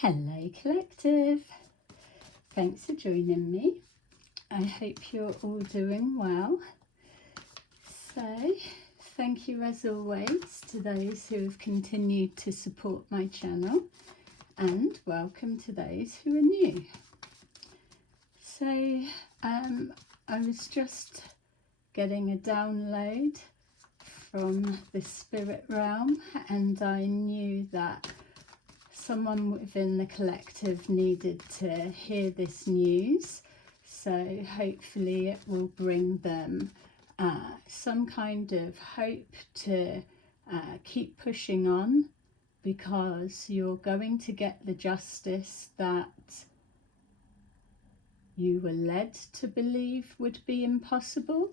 Hello Collective, thanks for joining me. I hope you're all doing well. So thank you as always to those who have continued to support my channel, and welcome to those who are new. So I was just getting a download from the spirit realm, and I knew that someone within the collective needed to hear this news, so hopefully it will bring them some kind of hope to keep pushing on, because you're going to get the justice that you were led to believe would be impossible,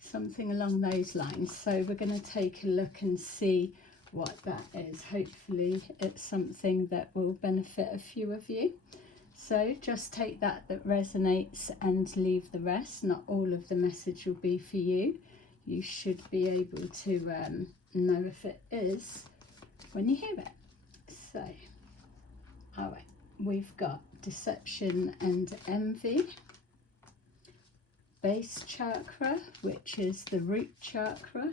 something along those lines. So we're going to take a look and see what that is. Hopefully it's something that will benefit a few of you. So just take that resonates and leave the rest. Not all of the message will be for you. You should be able to know if it is when you hear it. So, all right, we've got deception and envy, base chakra, which is the root chakra,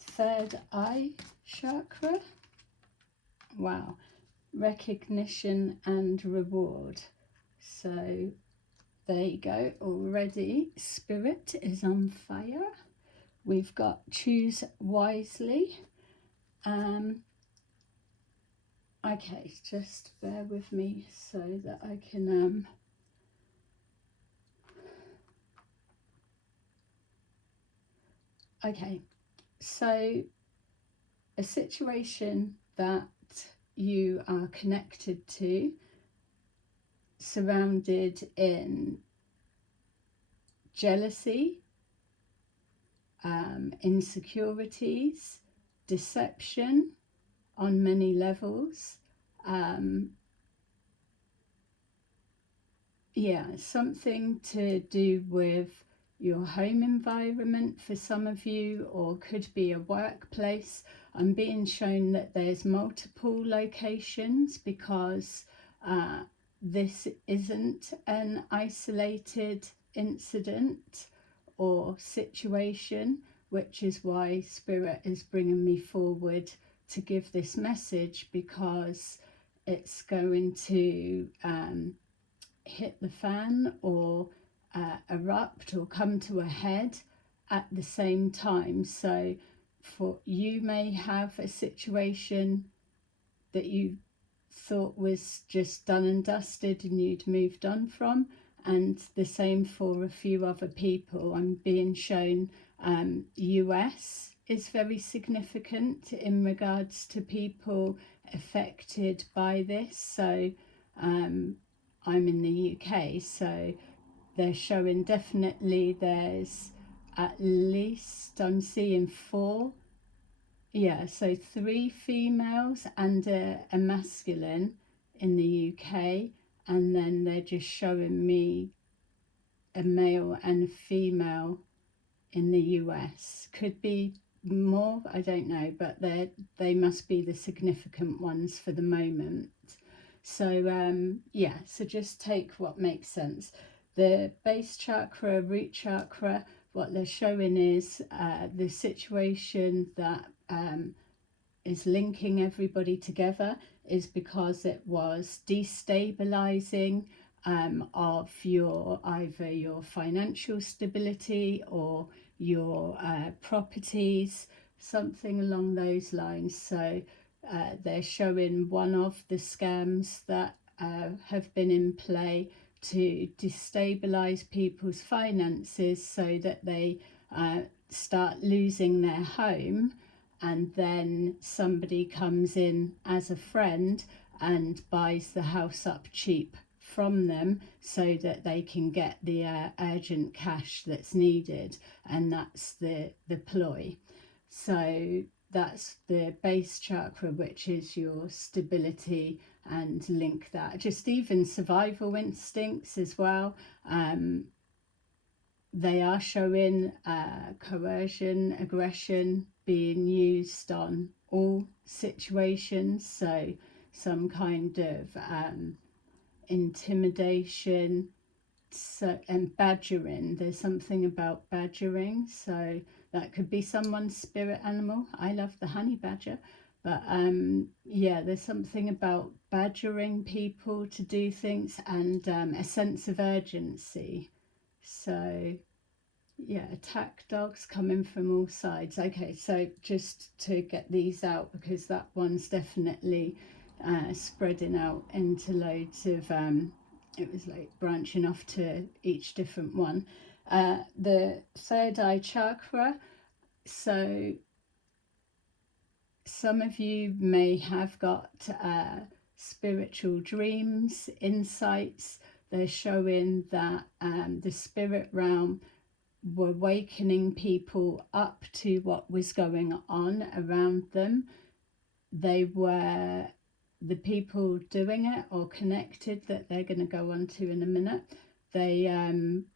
third eye chakra, wow, recognition and reward. So there you go, already spirit is on fire. We've got choose wisely. Okay, just bear with me so that I can okay, so a situation that you are connected to, surrounded in jealousy, insecurities, deception on many levels, yeah, something to do with your home environment for some of you, or could be a workplace. I'm being shown that there's multiple locations, because this isn't an isolated incident or situation, which is why Spirit is bringing me forward to give this message, because it's going to hit the fan or erupt or come to a head at the same time. So for you may have a situation that you thought was just done and dusted and you'd moved on from, and the same for a few other people. I'm being shown US is very significant in regards to people affected by this. So I'm in the UK, so they're showing definitely there's at least, I'm seeing 4, yeah, so 3 females and a masculine in the UK, and then they're just showing me a male and a female in the US. Could be more, I don't know, but they must be the significant ones for the moment. So yeah, so just take what makes sense. The base chakra, root chakra, what they're showing is the situation that is linking everybody together is because it was destabilizing of your either your financial stability or your properties, something along those lines. So they're showing one of the scams that have been in play to destabilize people's finances, so that they start losing their home, and then somebody comes in as a friend and buys the house up cheap from them, so that they can get the urgent cash that's needed, and that's the ploy. So that's the base chakra, which is your stability, and link that. Just even survival instincts as well. They are showing coercion, aggression being used on all situations. So some kind of intimidation, so, and badgering. There's something about badgering, so that could be someone's spirit animal. I love the honey badger, but yeah, there's something about badgering people to do things, and a sense of urgency. So yeah, attack dogs coming from all sides. Okay, so just to get these out, because that one's definitely spreading out into loads of it was like branching off to each different one. The third eye chakra. So some of you may have got spiritual dreams, insights. They're showing that the spirit realm were wakening people up to what was going on around them. They were, the people doing it or connected that they're going to go on to in a minute, they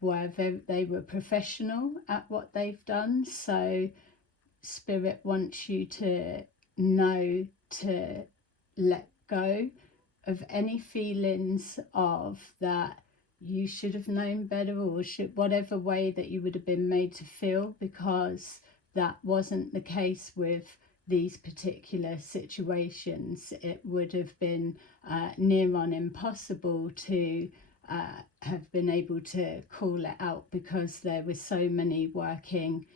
were professional at what they've done. So spirit wants you to know to let go of any feelings of that you should have known better, or should, whatever way that you would have been made to feel, because that wasn't the case with these particular situations. It would have been near on impossible to have been able to call it out, because there were so many working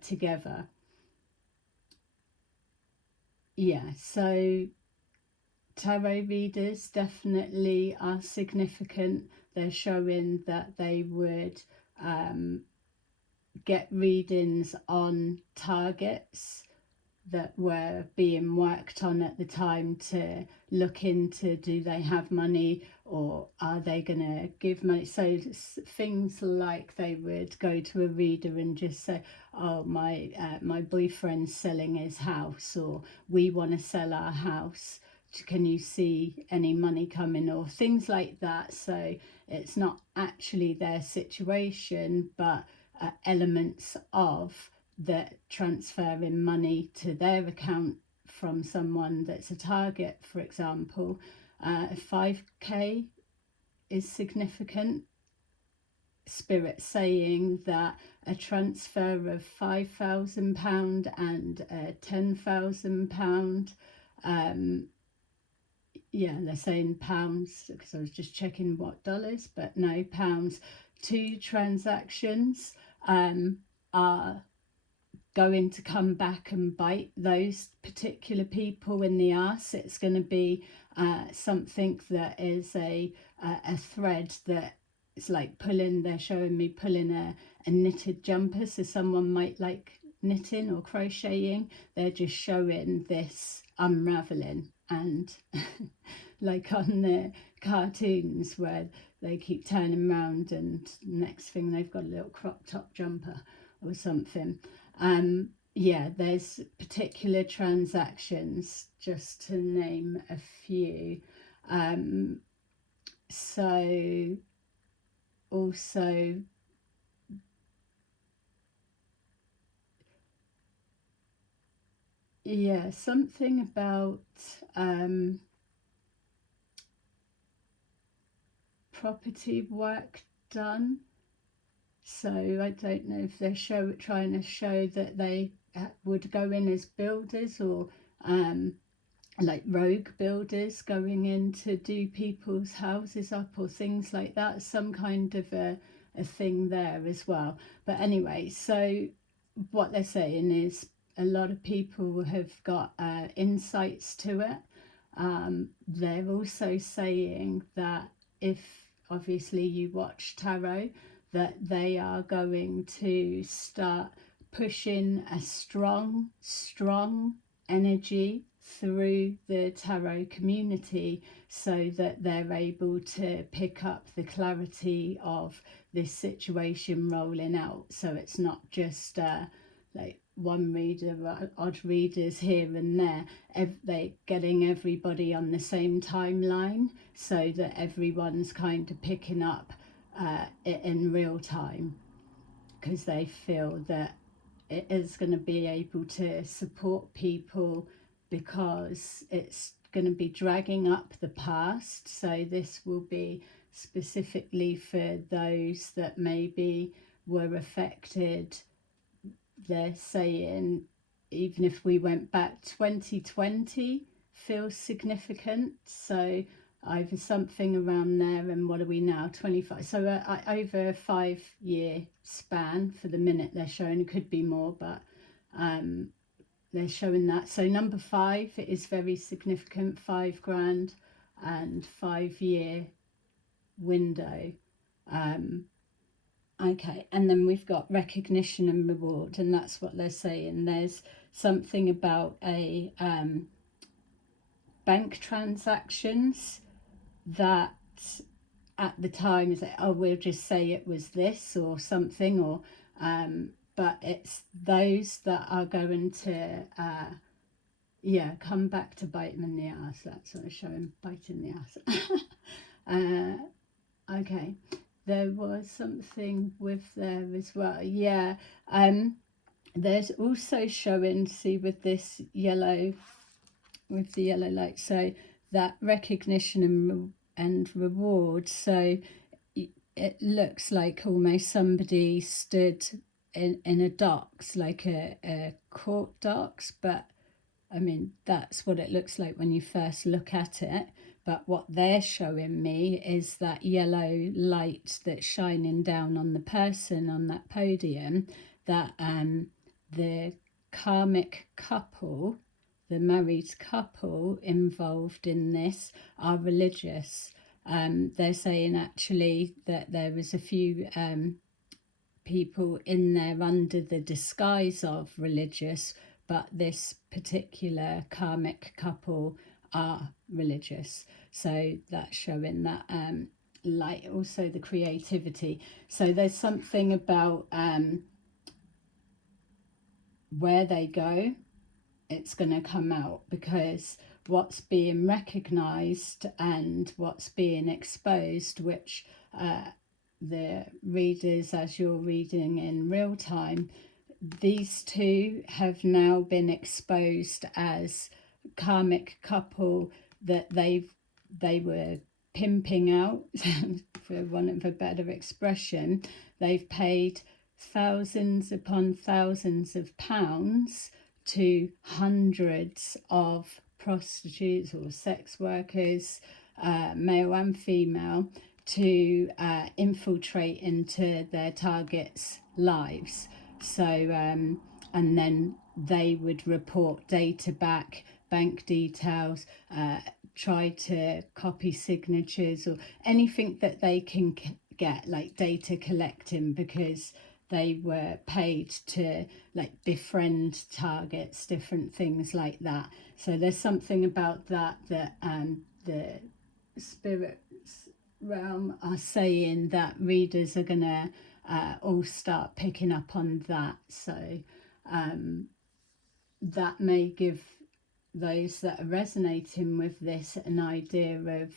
together. Yeah, so tarot readers definitely are significant. They're showing that they would get readings on targets that were being worked on at the time, to look into, do they have money, or are they going to give money? So things like they would go to a reader and just say, oh, my boyfriend's selling his house, or we want to sell our house, can you see any money coming, or things like that. So it's not actually their situation, but elements of that transferring money to their account from someone that's a target. For example, 5k is significant. Spirit saying that a transfer of £5,000 and £10,000, yeah, they're saying pounds, because I was just checking what dollars, but no, pounds. 2 transactions are going to come back and bite those particular people in the arse. It's going to be something that is a thread that is like pulling, they're showing me pulling a knitted jumper. So someone might like knitting or crocheting. They're just showing this unraveling, and like on the cartoons where they keep turning around and next thing they've got a little crop top jumper or something. Yeah, there's particular transactions, just to name a few. So also yeah, something about property work done. So I don't know if they're trying to show that they would go in as builders, or like rogue builders going in to do people's houses up or things like that. Some kind of a thing there as well. But anyway, so what they're saying is a lot of people have got insights to it. They're also saying that if obviously you watch tarot, that they are going to start pushing a strong energy through the tarot community, so that they're able to pick up the clarity of this situation rolling out. So it's not just like one reader, odd readers here and there. They getting everybody on the same timeline, so that everyone's kind of picking up it in real time, because they feel that it is going to be able to support people because it's going to be dragging up the past. So this will be specifically for those that maybe were affected. They're saying even if we went back, 2020 feels significant. So either something around there, and what are we now, 25, so over a 5-year span for the minute they're showing. It could be more, but they're showing that. So number 5 is very significant, 5 grand and 5-year window. Okay, and then we've got recognition and reward, and that's what they're saying. There's something about a bank transactions that at the time is like, oh, we'll just say it was this or something, or but it's those that are going to come back to bite them in the ass. That's what I show him, biting the ass. Okay, there was something with there as well. Yeah, there's also showing, see, with this yellow, with the yellow light, so that recognition and reward. So it looks like almost somebody stood in a docks, like a court docks, but I mean, that's what it looks like when you first look at it. But what they're showing me is that yellow light that's shining down on the person on that podium, that the karmic couple, the married couple involved in this, are religious. They're saying actually that there was a few people in there under the disguise of religious, but this particular karmic couple are religious. So that's showing that light, also the creativity. So there's something about where they go, it's going to come out, because what's being recognized and what's being exposed, which the readers, as you're reading in real time, these two have now been exposed as karmic couple that they were pimping out, for want of a better expression. They've paid thousands upon thousands of pounds to hundreds of prostitutes or sex workers, male and female, to infiltrate into their targets' lives. So and then they would report data back, bank details, try to copy signatures or anything that they can get, like data collecting, because they were paid to like befriend targets, different things like that. So there's something about that the spirits realm are saying that readers are gonna all start picking up on that. So that may give those that are resonating with this an idea of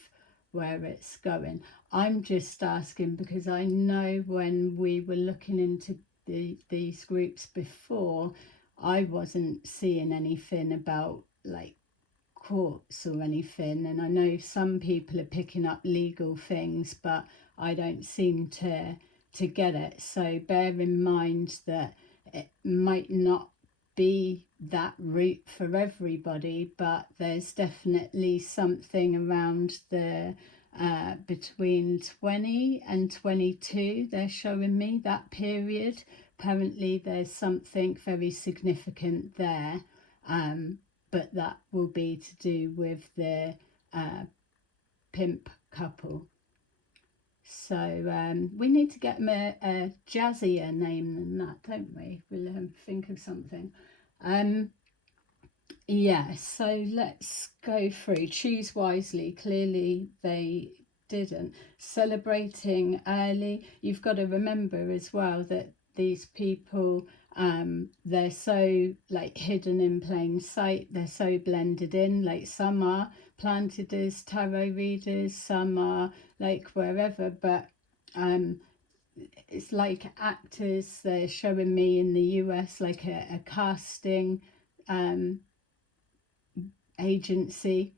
where it's going. I'm just asking because I know when we were looking into these groups before, I wasn't seeing anything about like courts or anything, and I know some people are picking up legal things, but I don't seem to get it. So bear in mind that it might not be that route for everybody, but there's definitely something around the between 20 and 22, they're showing me that period. Apparently there's something very significant there, but that will be to do with the pimp couple. So we need to get them a jazzier name than that, don't we? We'll think of something. Yeah, so let's go through. Choose wisely. Clearly they didn't. Celebrating early. You've got to remember as well that these people, they're so like hidden in plain sight. They're so blended in. Like some are planted as tarot readers, some are like wherever, but it's like actors. They're showing me in the US like a casting agency.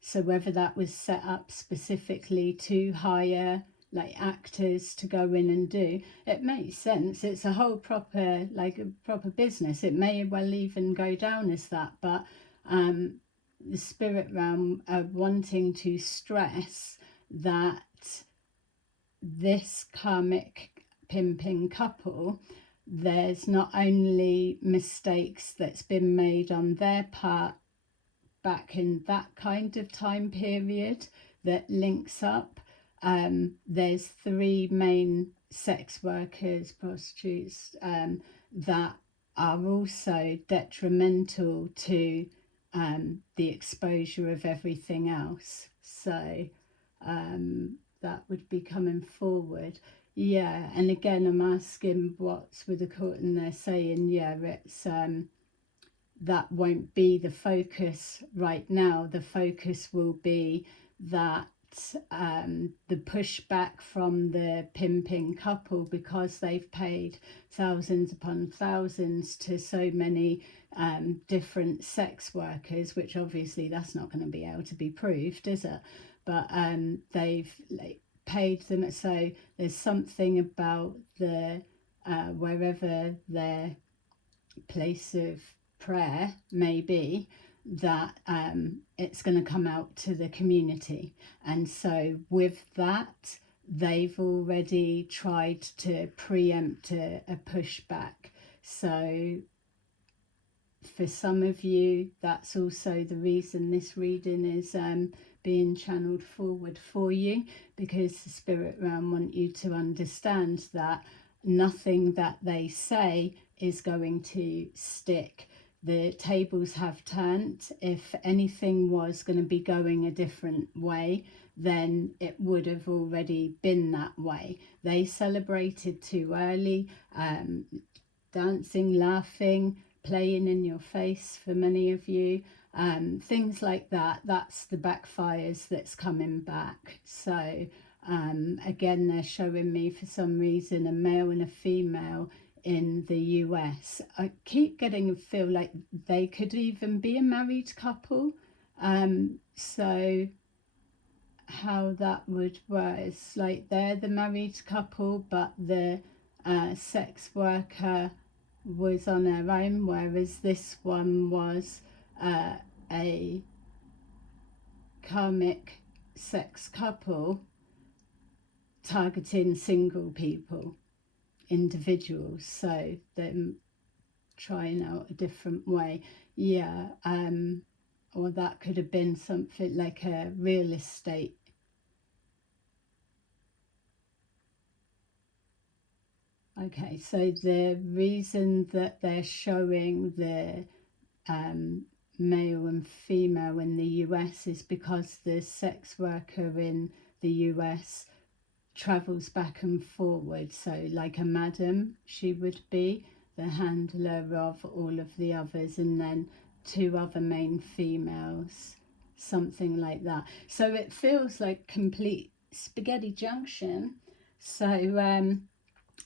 So whether that was set up specifically to hire like actors to go in and do, it makes sense. It's a whole proper, like a proper business. It may well even go down as that, but the spirit realm are wanting to stress that this karmic pimping couple, there's not only mistakes that's been made on their part back in that kind of time period that links up. There's 3 main sex workers, prostitutes, that are also detrimental to the exposure of everything else. So that would be coming forward. Yeah, and again, I'm asking what's with the court, and they're saying, yeah, it's that won't be the focus right now. The focus will be that the pushback from the pimping couple, because they've paid thousands upon thousands to so many different sex workers, which obviously that's not going to be able to be proved, is it? But they've paid them, so there's something about the wherever their place of prayer may be, that it's going to come out to the community. And so with that, they've already tried to preempt a pushback. So for some of you, that's also the reason this reading is being channeled forward for you, because the spirit realm want you to understand that nothing that they say is going to stick. The tables have turned. If anything was going to be going a different way, then it would have already been that way. They celebrated too early, dancing, laughing, playing in your face for many of you, things like that. That's the backfires that's coming back. So again, they're showing me for some reason a male and a female in the US. I keep getting a feel like they could even be a married couple. So how that would work is like they're the married couple, but the sex worker was on her own, whereas this one was a karmic sex couple targeting single people, individuals. So they're trying out a different way. Yeah, or that could have been something like a real estate. Okay, so the reason that they're showing the male and female in the US is because the sex worker in the US travels back and forward. So like a madam, she would be the handler of all of the others, and then 2 other main females, something like that. So it feels like complete spaghetti junction. So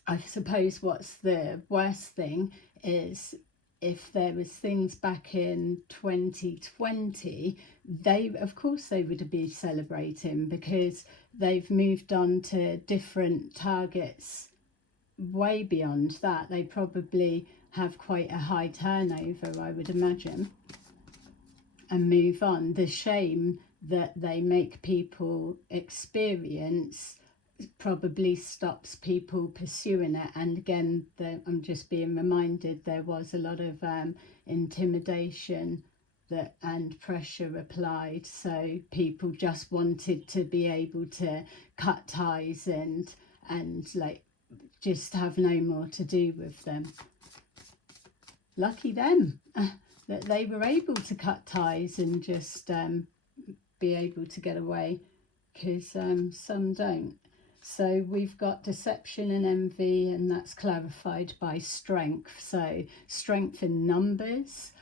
I suppose what's the worst thing is, if there was things back in 2020, they, of course, they would be celebrating, because they've moved on to different targets way beyond that. They probably have quite a high turnover, I would imagine, and move on. The shame that they make people experience probably stops people pursuing it. And again, I'm just being reminded there was a lot of intimidation that and pressure applied, so people just wanted to be able to cut ties and like just have no more to do with them. Lucky them that they were able to cut ties and just be able to get away, because some don't. So we've got deception and envy, and that's clarified by strength. So strength in numbers,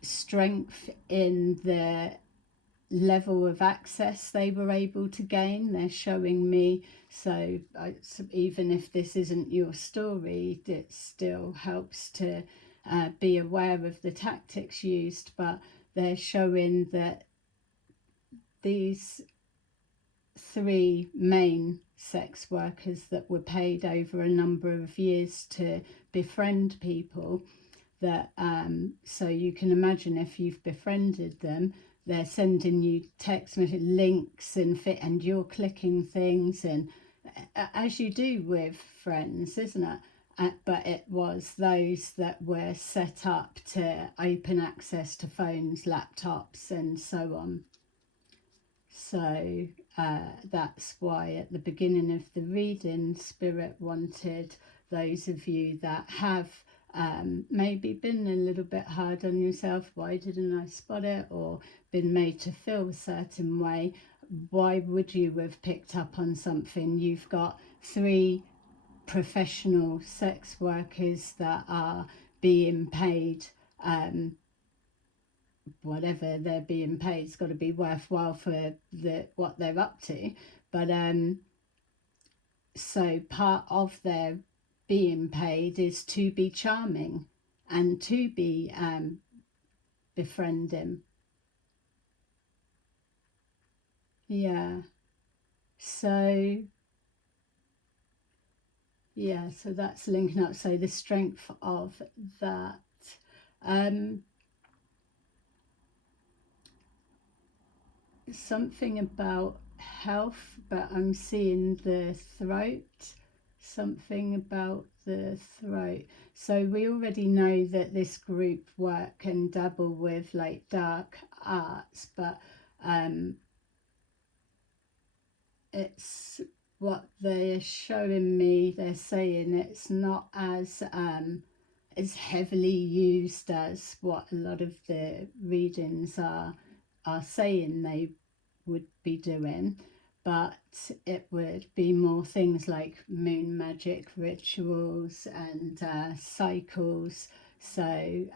strength in the level of access they were able to gain. They're showing me. So even if this isn't your story, it still helps to be aware of the tactics used. But they're showing that these 3 main sex workers that were paid over a number of years to befriend people, that so you can imagine if you've befriended them, they're sending you text message links and you're clicking things, and as you do with friends, isn't it? But it was those that were set up to open access to phones, laptops, and so on. So that's why at the beginning of the reading, Spirit wanted those of you that have maybe been a little bit hard on yourself, why didn't I spot it, or been made to feel a certain way, why would you have picked up on something? You've got 3 professional sex workers that are being paid whatever they're being paid. It's got to be worthwhile for what they're up to. But so part of their being paid is to be charming and to be befriending. Yeah. So yeah, so that's linking up. So the strength of that. Something about health, but I'm seeing the throat. Something about the throat. So we already know that this group work and dabble with like dark arts, but it's what they're showing me. They're saying it's not as heavily used as what a lot of the readings are saying they would be doing, but it would be more things like moon magic rituals and cycles. So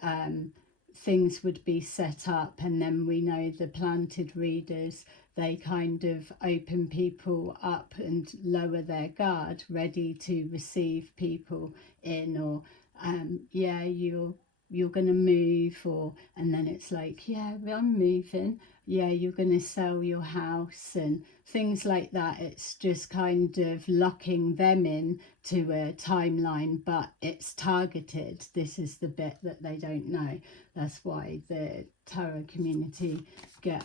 things would be set up, and then we know the planted readers, they kind of open people up and lower their guard, ready to receive people in, or yeah, you're going to move, or and then it's like, yeah, I'm moving, yeah, you're going to sell your house and things like that. It's just kind of locking them in to a timeline, but it's targeted. This is the bit that they don't know. That's why the tarot community get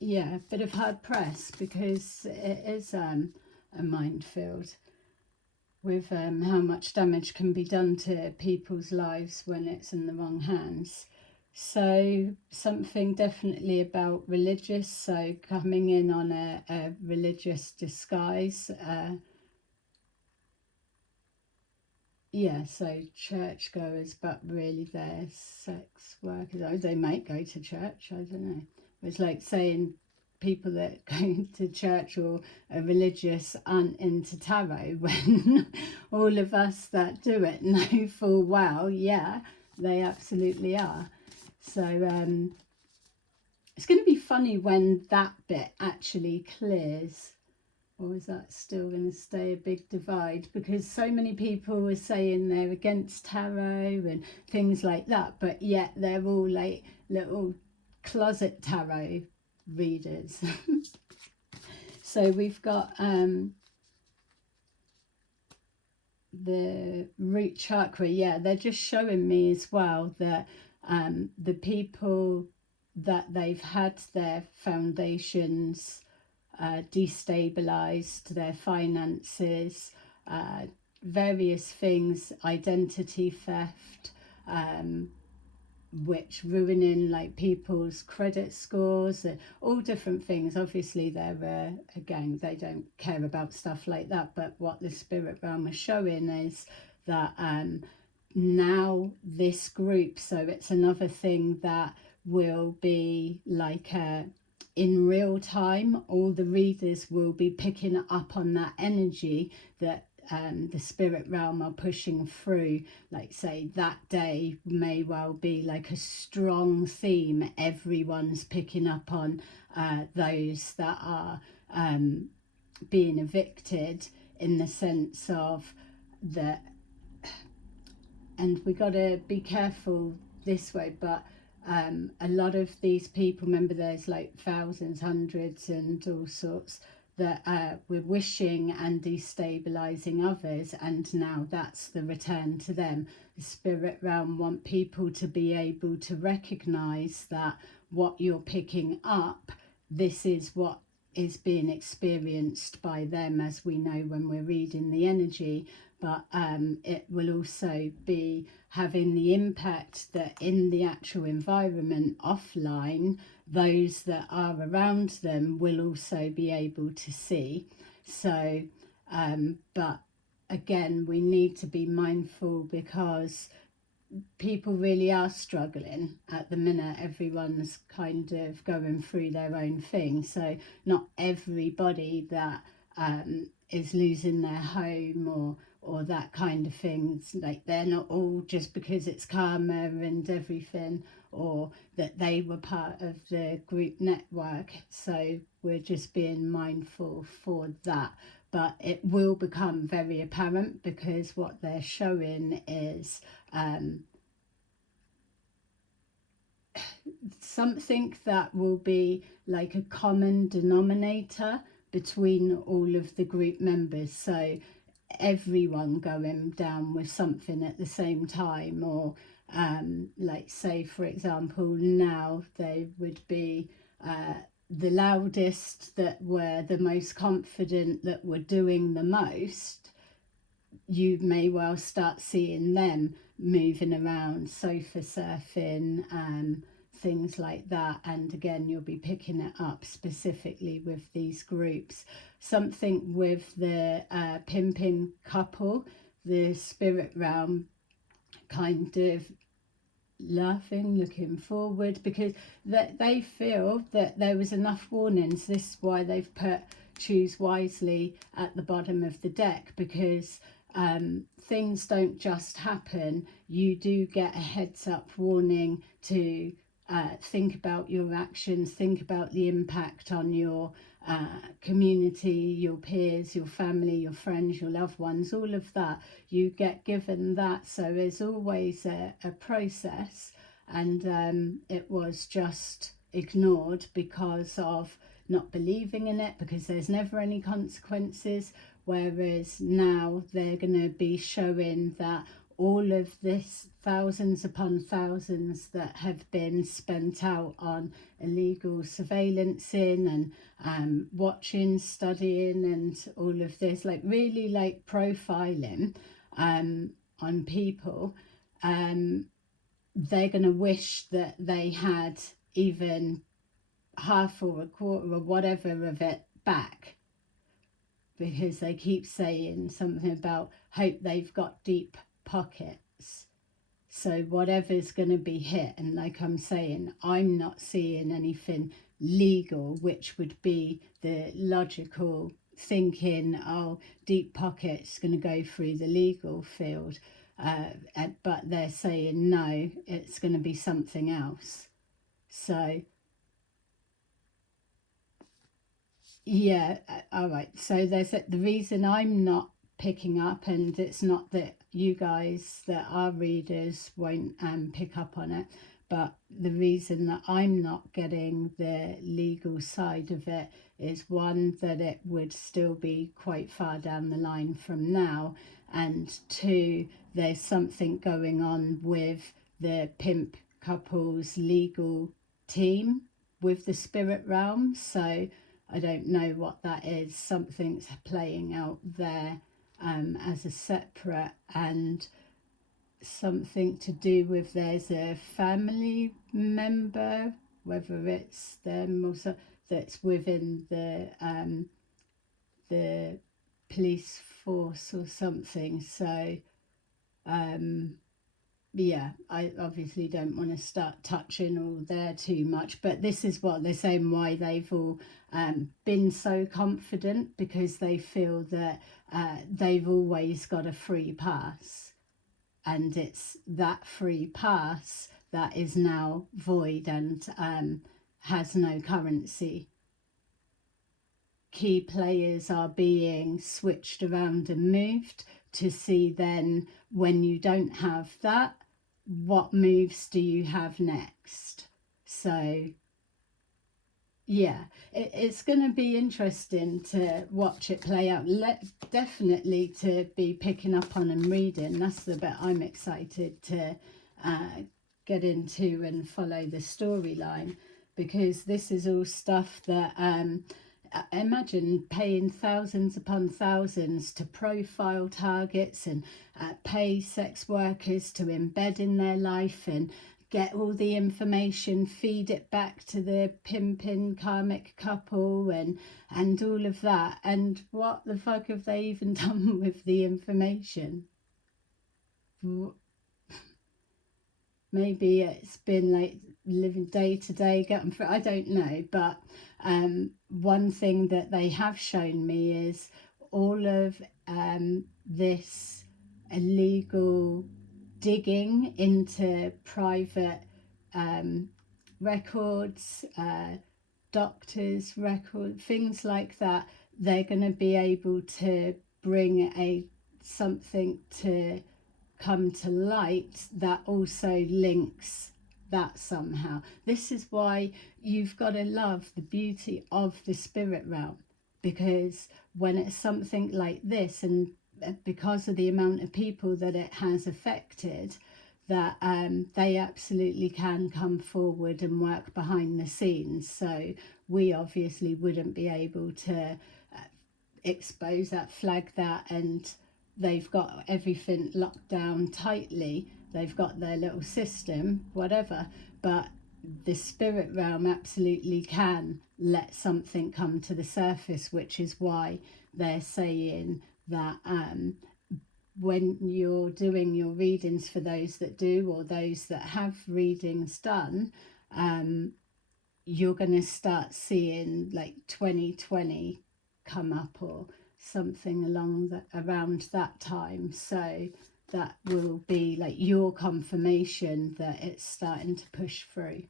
yeah, a bit of hard press, because it is a minefield with how much damage can be done to people's lives when it's in the wrong hands. So something definitely about religious, so coming in on a religious disguise. Yeah, so churchgoers, but really they're sex workers. Oh, they might go to church, I don't know. It's like saying people that go to church or are religious aren't into tarot, when all of us that do it know full well, yeah, they absolutely are. So it's going to be funny when that bit actually clears. Or is that still going to stay a big divide? Because so many people are saying they're against tarot and things like that, but yet they're all like little closet tarot readers. So we've got the root chakra. Yeah, they're just showing me as well that the people that they've had their foundations destabilized, their finances, various things, identity theft, which ruining like people's credit scores, all different things. Obviously they're a gang, they don't care about stuff like that, but what the spirit realm is showing is that now this group, so it's another thing that will be like in real time, all the readers will be picking up on that energy that the spirit realm are pushing through. Like say that day may well be like a strong theme everyone's picking up on, those that are being evicted, in the sense of that, and we got to be careful this way, but a lot of these people, remember there's like thousands, hundreds and all sorts, that we're wishing and destabilizing others, and now that's the return to them. The spirit realm want people to be able to recognize that what you're picking up, this is what is being experienced by them, as we know when we're reading the energy. But it will also be having the impact that in the actual environment offline, those that are around them will also be able to see. So but again, we need to be mindful, because people really are struggling at the minute. Everyone's kind of going through their own thing, so not everybody that is losing their home or that kind of thing, like they're not all just because it's karma and everything, or that they were part of the group network. So we're just being mindful for that. But it will become very apparent, because what they're showing is something that will be like a common denominator between all of the group members. So everyone going down with something at the same time, or like say for example, now they would be the loudest, that were the most confident, that were doing the most. You may well start seeing them moving around, sofa surfing, things like that. And again, you'll be picking it up specifically with these groups. Something with the pimping couple, the spirit realm kind of laughing, looking forward, because they feel that there was enough warnings. This is why they've put choose wisely at the bottom of the deck, because things don't just happen. You do get a heads up warning to think about your actions, think about the impact on your community, your peers, your family, your friends, your loved ones, all of that. You get given that. So there's always a process, and it was just ignored because of not believing in it, because there's never any consequences. Whereas now they're going to be showing that all of this, thousands upon thousands that have been spent out on illegal surveillancing and watching, studying, and all of this, like really like profiling on people, they're going to wish that they had even half or a quarter or whatever of it back, because they keep saying something about hope they've got deep pockets. So whatever's going to be hit, and like I'm saying, I'm not seeing anything legal, which would be the logical thinking, oh, deep pockets going to go through the legal field, but they're saying no, it's going to be something else. So yeah, all right. So there's the reason I'm not picking up, and it's not that you guys that are readers won't pick up on it, but the reason that I'm not getting the legal side of it is, one, that it would still be quite far down the line from now, and two, there's something going on with the pimp couple's legal team with the spirit realm. So I don't know what that is. Something's playing out there as a separate, and something to do with, there's a family member, whether it's them or so, that's within the police force or something. So yeah, I obviously don't want to start touching all there too much, but this is what they're saying, why they've all been so confident, because they feel that they've always got a free pass, and it's that free pass that is now void and has no currency. Key players are being switched around and moved to see then, when you don't have that, what moves do you have next? So yeah, it's going to be interesting to watch it play out. Definitely to be picking up on and reading. That's the bit I'm excited to get into and follow the storyline, because this is all stuff that imagine paying thousands upon thousands to profile targets and pay sex workers to embed in their life and get all the information, feed it back to the pimping karmic couple and all of that. And what the fuck have they even done with the information? Maybe it's been like living day to day, getting through, I don't know. But one thing that they have shown me is all of this illegal digging into private records, doctors' records, things like that. They're going to be able to bring something to come to light that also links that somehow. This is why you've got to love the beauty of the spirit realm, because when it's something like this, and because of the amount of people that it has affected, that they absolutely can come forward and work behind the scenes. So we obviously wouldn't be able to expose that, flag that, and they've got everything locked down tightly. They've got their little system, whatever, but the spirit realm absolutely can let something come to the surface, which is why they're saying that when you're doing your readings, for those that do or those that have readings done, you're going to start seeing like 2020 come up or something around that time. So that will be like your confirmation that it's starting to push through.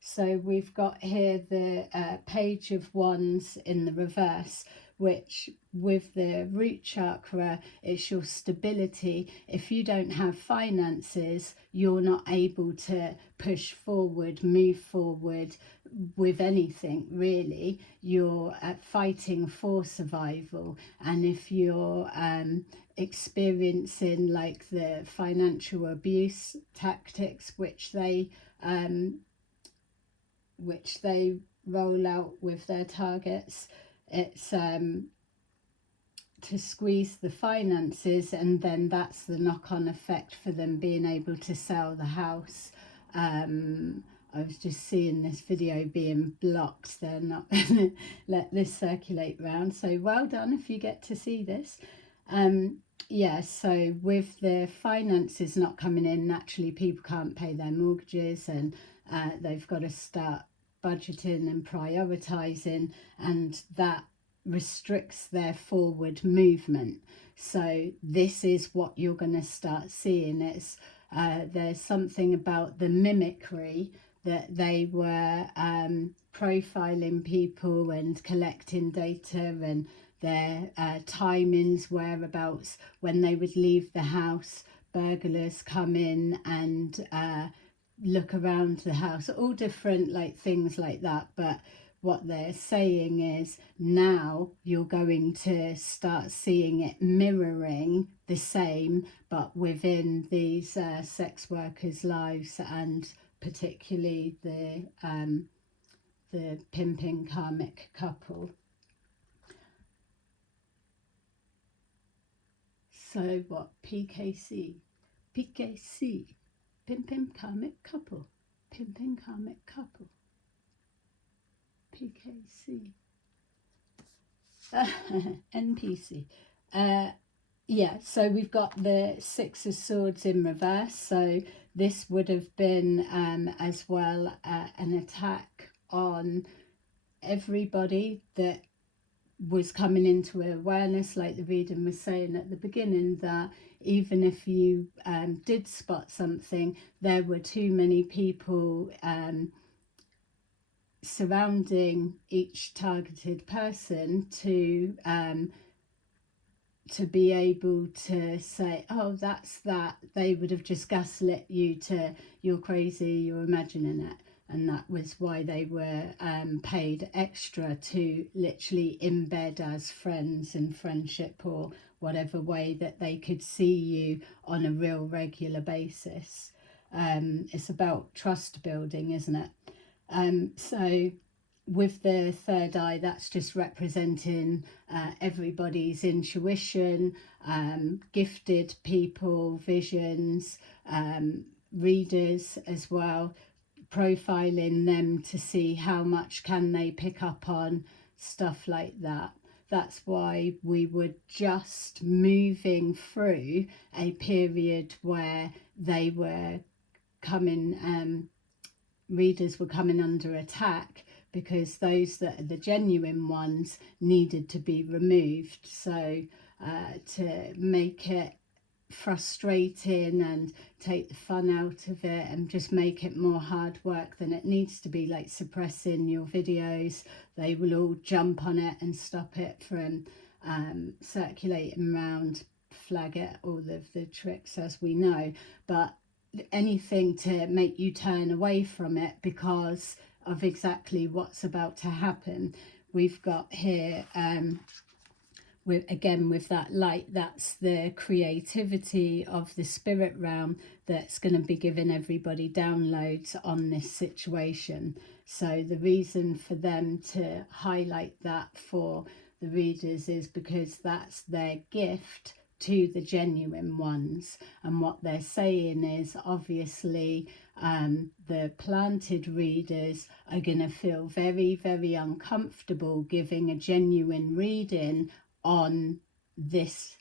So we've got here the Page of Wands in the reverse, which with the root chakra, it's your stability. If you don't have finances, you're not able to push forward, move forward with anything really. You're fighting for survival. And if you're experiencing like the financial abuse tactics, which they roll out with their targets, it's to squeeze the finances, and then that's the knock-on effect for them being able to sell the house. I was just seeing this video being blocked. They're not going to let this circulate around. So well done if you get to see this. Yeah, so with the finances not coming in, naturally people can't pay their mortgages, and they've got to start budgeting and prioritizing, and that restricts their forward movement. So this is what you're going to start seeing. It's there's something about the mimicry that they were profiling people and collecting data, and their timings, whereabouts, when they would leave the house, burglars come in and look around the house, all different like things like that. But what they're saying is now you're going to start seeing it mirroring the same, but within these sex workers' lives, and particularly the pimping karmic couple. So what? PKC, pimping karmic couple, pimping karmic couple, PKC, NPC. Yeah, so we've got the Six of Swords in reverse. So this would have been as well an attack on everybody that was coming into awareness, like the reading was saying at the beginning, that even if you did spot something, there were too many people surrounding each targeted person to to be able to say, oh, that's that. They would have just gaslit you to, you're crazy, you're imagining it. And that was why they were paid extra to literally embed as friends and friendship, or whatever way that they could see you on a real regular basis. It's about trust building, isn't it? So with the third eye, that's just representing everybody's intuition, gifted people, visions, readers as well, profiling them to see how much can they pick up on, stuff like that. That's why we were just moving through a period where they were coming, readers were coming under attack, because those that are the genuine ones needed to be removed. So to make it frustrating and take the fun out of it and just make it more hard work than it needs to be, like suppressing your videos, they will all jump on it and stop it from circulating around, flag it, all of the tricks as we know. But anything to make you turn away from it because of exactly what's about to happen. We've got here with that light, that's the creativity of the spirit realm that's going to be giving everybody downloads on this situation. So the reason for them to highlight that for the readers is because that's their gift to the genuine ones. And what they're saying is, obviously the planted readers are going to feel very, very uncomfortable giving a genuine reading on this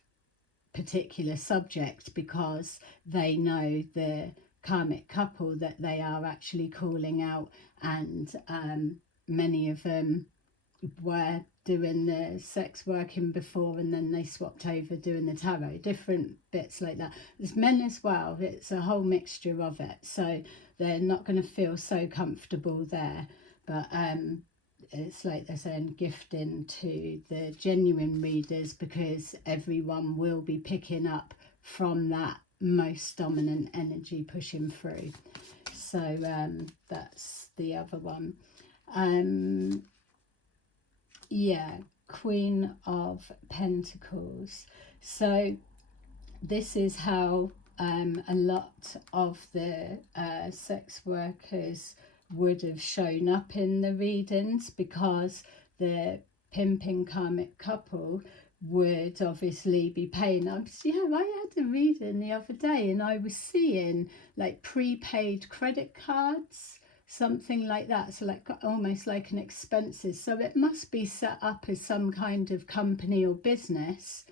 particular subject, because they know the karmic couple that they are actually calling out, and many of them were doing the sex working before, and then they swapped over doing the tarot, different bits like that. There's men as well, it's a whole mixture of it, so they're not going to feel so comfortable there. But it's like they're saying, gifting to the genuine readers, because everyone will be picking up from that most dominant energy pushing through. So that's the other one. Yeah, Queen of Pentacles. So this is how a lot of the sex workers would have shown up in the readings, because the pimping karmic couple would obviously be paying up. Yeah, I had a reading the other day and I was seeing like prepaid credit cards, something like that, so like almost like an expenses. So it must be set up as some kind of company or business.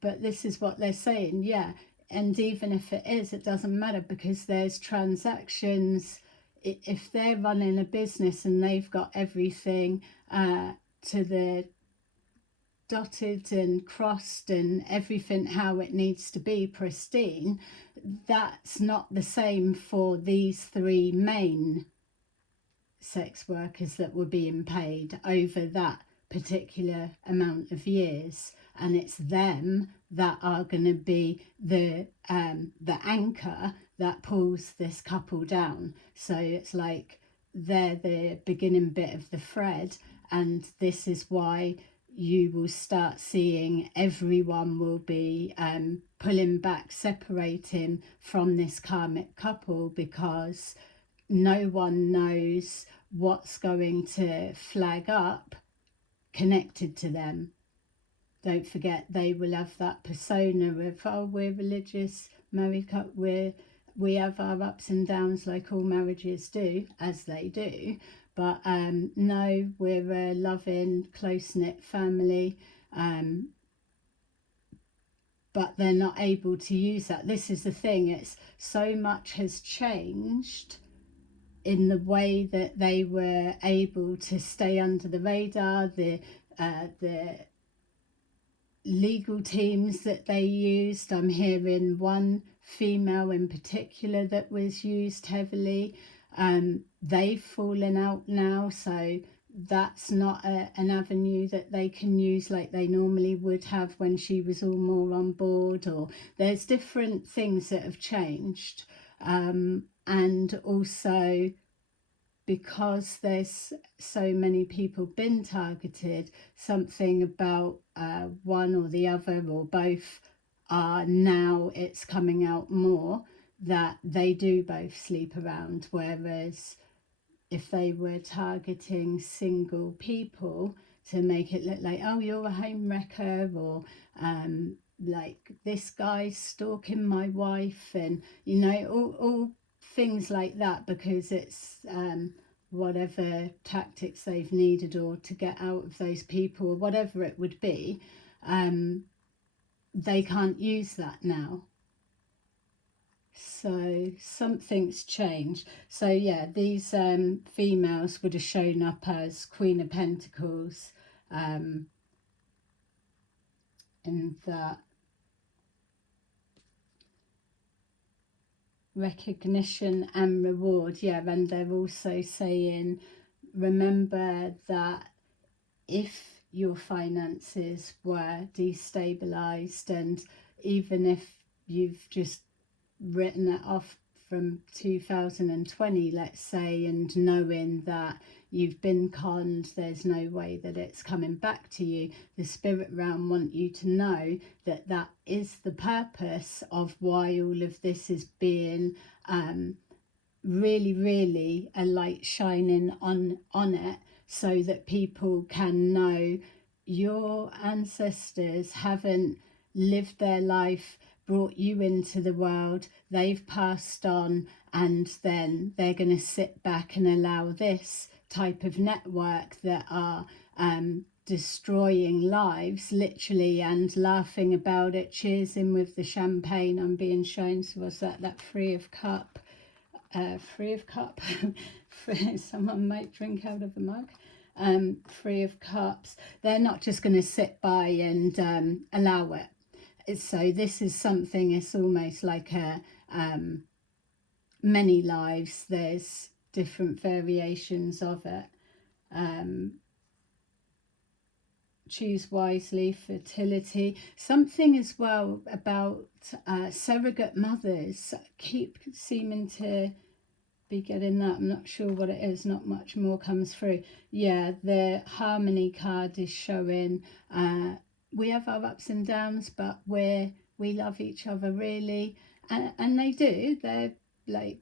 But this is what they're saying, yeah. And even if it is, it doesn't matter, because there's transactions. If they're running a business and they've got everything to the dotted and crossed and everything how it needs to be, pristine, that's not the same for these three main sex workers that were being paid over that particular amount of years. And it's them that are going to be the anchor that pulls this couple down. So it's like they're the beginning bit of the thread, and this is why you will start seeing everyone will be pulling back, separating from this karmic couple, because no one knows what's going to flag up connected to them. Don't forget, they will have that persona of, oh, we're religious, married couple, we have our ups and downs like all marriages do, as they do. But no, we're a loving, close-knit family. But they're not able to use that. This is the thing, it's so much has changed in the way that they were able to stay under the radar, the legal teams that they used. I'm hearing one female in particular that was used heavily. They've fallen out now, so that's not an avenue that they can use like they normally would have when she was all more on board, or there's different things that have changed. And also, because there's so many people been targeted, something about one or the other or both are now, it's coming out more that they do both sleep around, whereas if they were targeting single people to make it look like, oh, you're a home wrecker, or like this guy's stalking my wife, and you know, all things like that, because it's whatever tactics they've needed, or to get out of those people, or whatever it would be, they can't use that now. So something's changed. So yeah, these females would have shown up as Queen of Pentacles, and that recognition and reward. Yeah, and they're also saying, remember that if your finances were destabilized, and even if you've just written it off from 2020, let's say, and knowing that you've been conned, there's no way that it's coming back to you, the spirit realm want you to know that that is the purpose of why all of this is being really a light shining on it, so that people can know your ancestors haven't lived their life, brought you into the world, they've passed on, and then they're going to sit back and allow this type of network that are destroying lives, literally, and laughing about it, cheersing with the champagne. I'm being shown, so was that Three of Cup? Three of Cup. Someone might drink out of a mug. Three of Cups. They're not just going to sit by and allow it. So this is something, it's almost like a many lives, there's different variations of it. Choose wisely, fertility, something as well about surrogate mothers. Keep seeming to be getting that. I'm not sure what it is, not much more comes through. Yeah, the harmony card is showing we have our ups and downs, but we love each other, really, and they do. They're like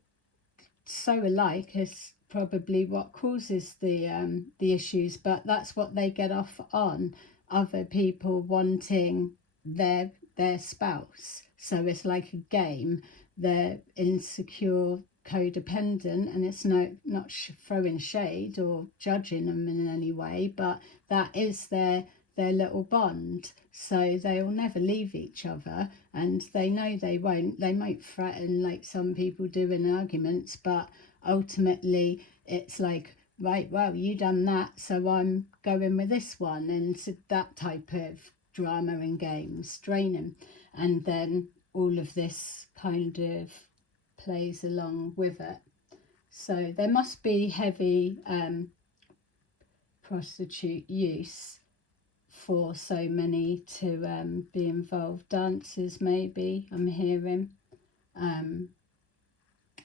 so alike. It's probably what causes the issues, but that's what they get off on, other people wanting their spouse. So it's like a game. They're insecure, codependent, and it's not throwing shade or judging them in any way, but that is their little bond. So they'll never leave each other, and they know they won't. They might threaten like some people do in arguments, but ultimately it's like, right, well, you done that, so I'm going with this one, and so that type of drama and games, draining. And then all of this kind of plays along with it. So there must be heavy prostitute use for so many to be involved. Dancers, maybe, I'm hearing.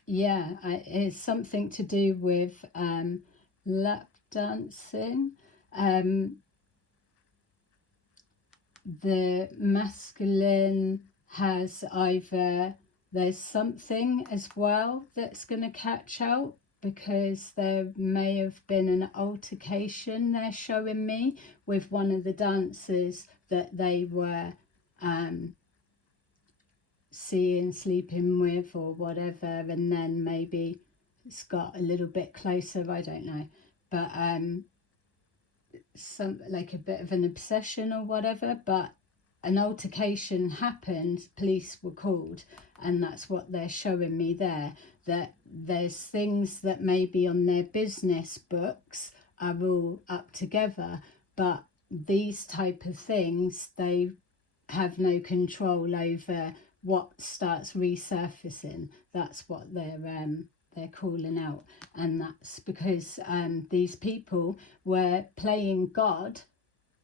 Yeah, it's something to do with lap dancing. The masculine has either, there's something as well that's going to catch out, because there may have been an altercation, they're showing me, with one of the dancers that they were seeing, sleeping with, or whatever, and then maybe it's got a little bit closer, I don't know, but some like a bit of an obsession or whatever. But an altercation happened, police were called, and that's what they're showing me there, that there's things that maybe on their business books are all up together, but these type of things, they have no control over what starts resurfacing. That's what they're calling out. And that's because these people were playing God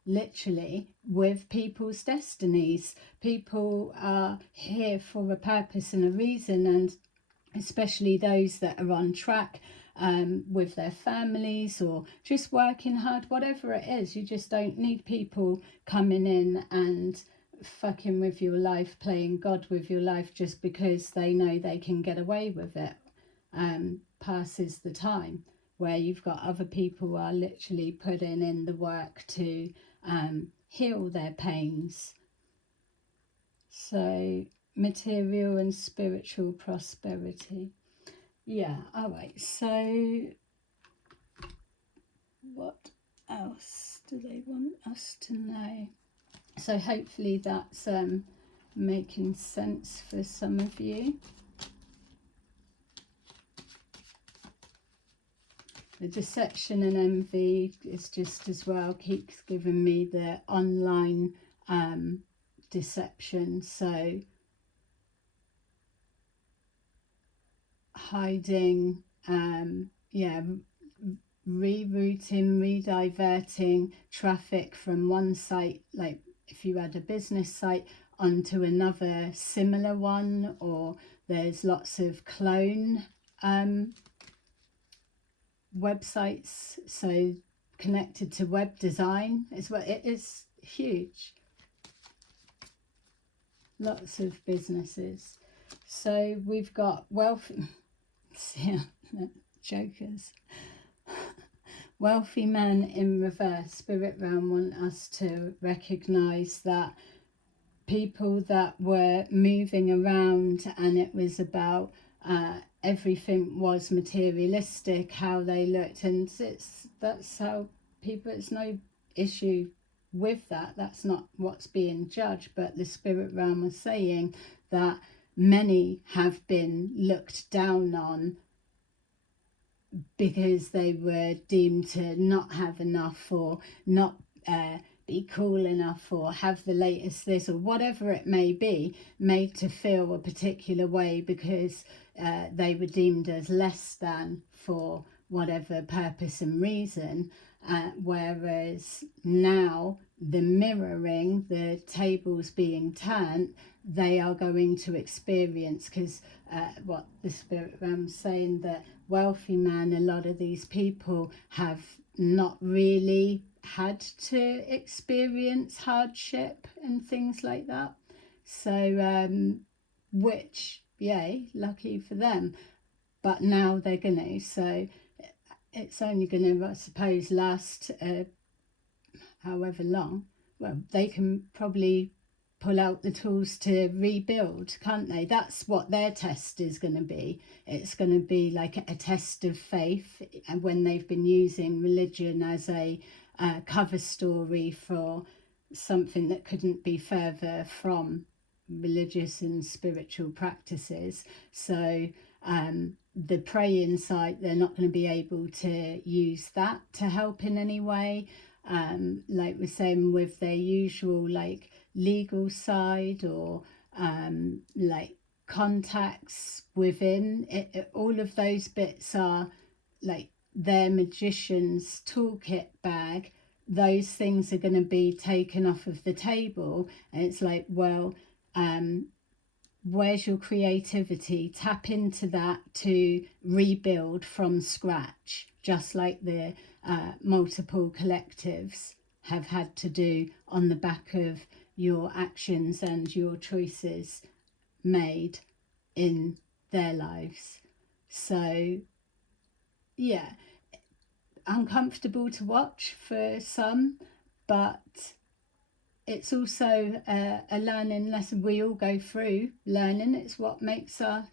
literally with people's destinies. People are here for a purpose and a reason, and especially those that are on track with their families or just working hard, whatever it is. You just don't need people coming in and fucking with your life, playing God with your life just because they know they can get away with it. Passes the time, where you've got other people who are literally putting in the work to heal their pains. So material and spiritual prosperity. Yeah, all right, so what else do they want us to know? So hopefully that's making sense for some of you. The deception and envy is just as well, keeps giving me the online deception. So hiding, yeah, rerouting, rediverting traffic from one site, like if you had a business site, onto another similar one, or there's lots of clone websites, so connected to web design is what it is. Huge, lots of businesses. So we've got wealth. Yeah, jokers. Wealthy man in reverse. Spirit realm want us to recognize that people that were moving around, and it was about everything was materialistic, how they looked, and that's how people, it's no issue with that, that's not what's being judged, but the spirit realm was saying that many have been looked down on because they were deemed to not have enough, or not be cool enough, or have the latest this, or whatever it may be, made to feel a particular way because they were deemed as less than for whatever purpose and reason. Whereas now, the mirroring, the tables being turned, they are going to experience, because what the spirit realm's saying, that wealthy man, a lot of these people have not really had to experience hardship and things like that. So which, yay, lucky for them, but now they're gonna, so it's only gonna, I suppose, last however long. Well, they can probably pull out the tools to rebuild, can't they? That's what their test is going to be. It's going to be like a test of faith, and when they've been using religion as a cover story for something that couldn't be further from religious and spiritual practices. So the praying side, they're not going to be able to use that to help in any way. Like we're saying, with their usual like legal side, or like contacts within it, all of those bits are like their magician's toolkit bag. Those things are going to be taken off of the table, and it's like, well, where's your creativity? Tap into that to rebuild from scratch, just like the multiple collectives have had to do on the back of your actions and your choices made in their lives. So yeah, uncomfortable to watch for some, but it's also a learning lesson. We all go through learning. It's what makes our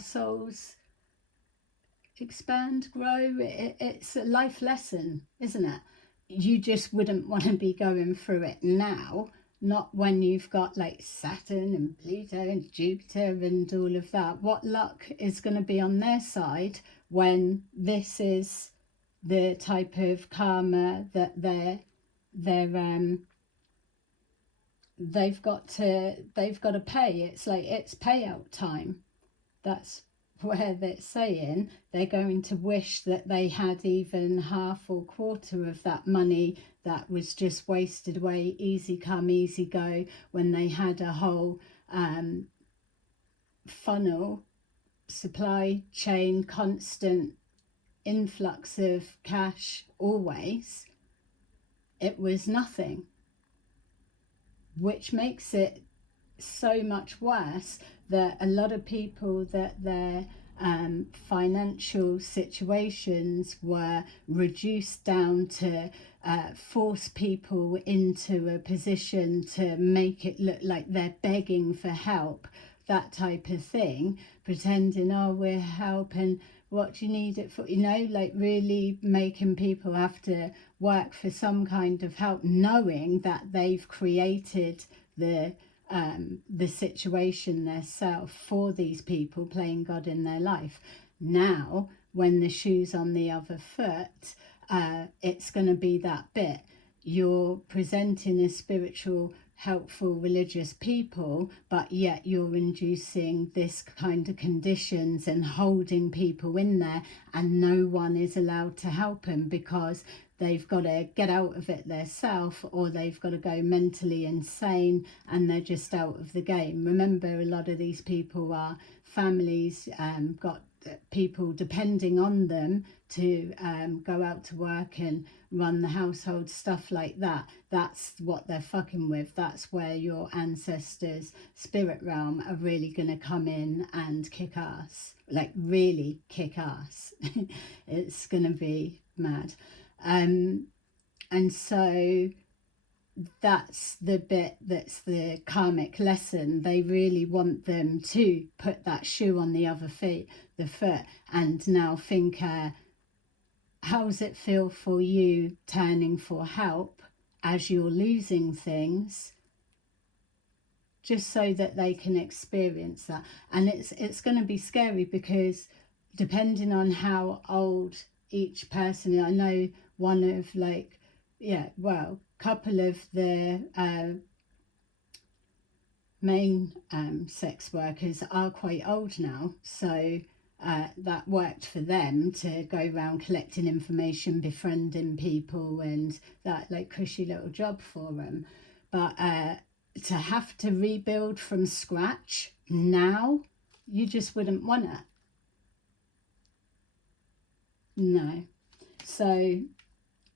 souls expand, grow. It's a life lesson, isn't it? You just wouldn't want to be going through it now, not when you've got like Saturn and Pluto and Jupiter and all of that. What luck is going to be on their side when this is the type of karma that they've got to pay. It's like, it's payout time. That's where they're saying they're going to wish that they had even half or quarter of that money that was just wasted away, easy come, easy go, when they had a whole funnel, supply chain, constant influx of cash always. It was nothing, which makes it so much worse that a lot of people, that their financial situations were reduced down to force people into a position to make it look like they're begging for help, that type of thing, pretending, oh, we're helping, what do you need it for, you know, like really making people have to work for some kind of help, knowing that they've created the situation themselves for these people, playing God in their life. Now, when the shoe's on the other foot, it's going to be that bit. You're presenting a spiritual, helpful, religious people, but yet you're inducing this kind of conditions and holding people in there, and no one is allowed to help them because they've got to get out of it themselves, or they've got to go mentally insane and they're just out of the game. Remember, a lot of these people are families, got people depending on them to go out to work and run the household, stuff like that. That's what they're fucking with. That's where your ancestors' spirit realm are really going to come in and kick ass, like really kick ass. It's going to be mad. And so that's the bit that's the karmic lesson. They really want them to put that shoe on the other feet, the foot, and now think, how's it feel for you turning for help as you're losing things, just so that they can experience that. And it's going to be scary, because depending on how old each person, I know one of like, couple of the main sex workers are quite old now, so that worked for them to go around collecting information, befriending people, and that like cushy little job for them. But to have to rebuild from scratch now, you just wouldn't want it. No. So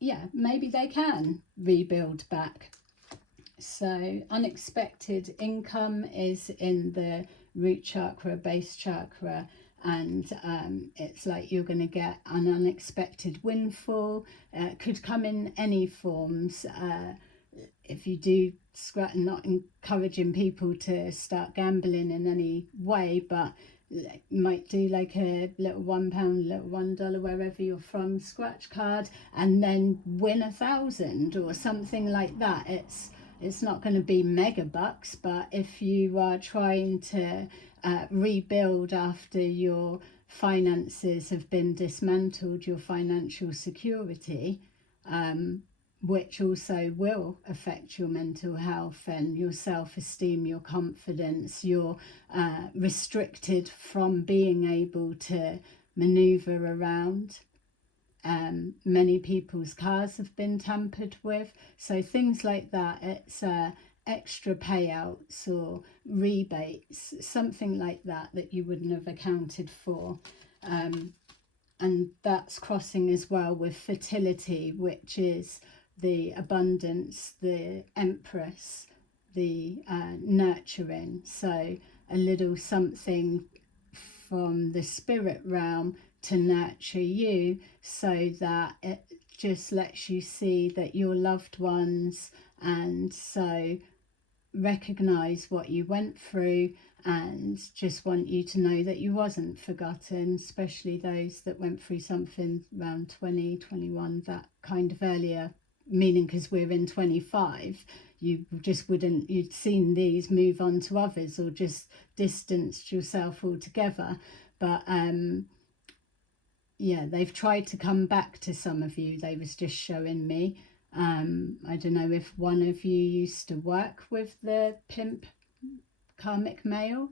yeah, maybe they can rebuild back. So unexpected income is in the root chakra, base chakra, and it's like you're going to get an unexpected windfall. Could come in any forms. If you do scratch, not encouraging people to start gambling in any way, but might do like a little £1, little $1, wherever you're from, scratch card, and then win 1,000 or something like that. It's not going to be mega bucks, but if you are trying to rebuild after your finances have been dismantled, your financial security, which also will affect your mental health and your self-esteem, your confidence. You're restricted from being able to maneuver around. Many people's cars have been tampered with, so things like that. It's extra payouts or rebates, something like that you wouldn't have accounted for. And that's crossing as well with fertility, which is the abundance, the empress, the nurturing. So a little something from the spirit realm to nurture you, so that it just lets you see that your loved ones, and so recognize what you went through, and just want you to know that you wasn't forgotten, especially those that went through something around 20, 21, that kind of earlier, meaning because we're in 25, you just wouldn't, you'd seen these move on to others, or just distanced yourself altogether. But yeah, they've tried to come back to some of you. They was just showing me. I don't know if one of you used to work with the pimp karmic male.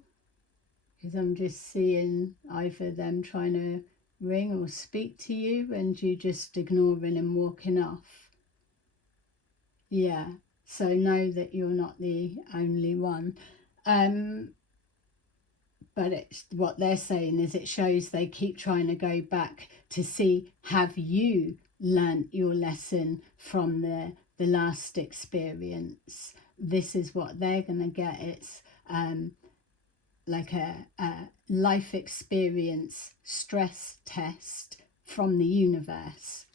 because I'm just seeing either them trying to ring or speak to you and you just ignoring and walking off. Yeah, so know that you're not the only one. But it's what they're saying is it shows they keep trying to go back to see, have you learnt your lesson from the last experience? This is what they're going to get. It's like a life experience stress test from the universe.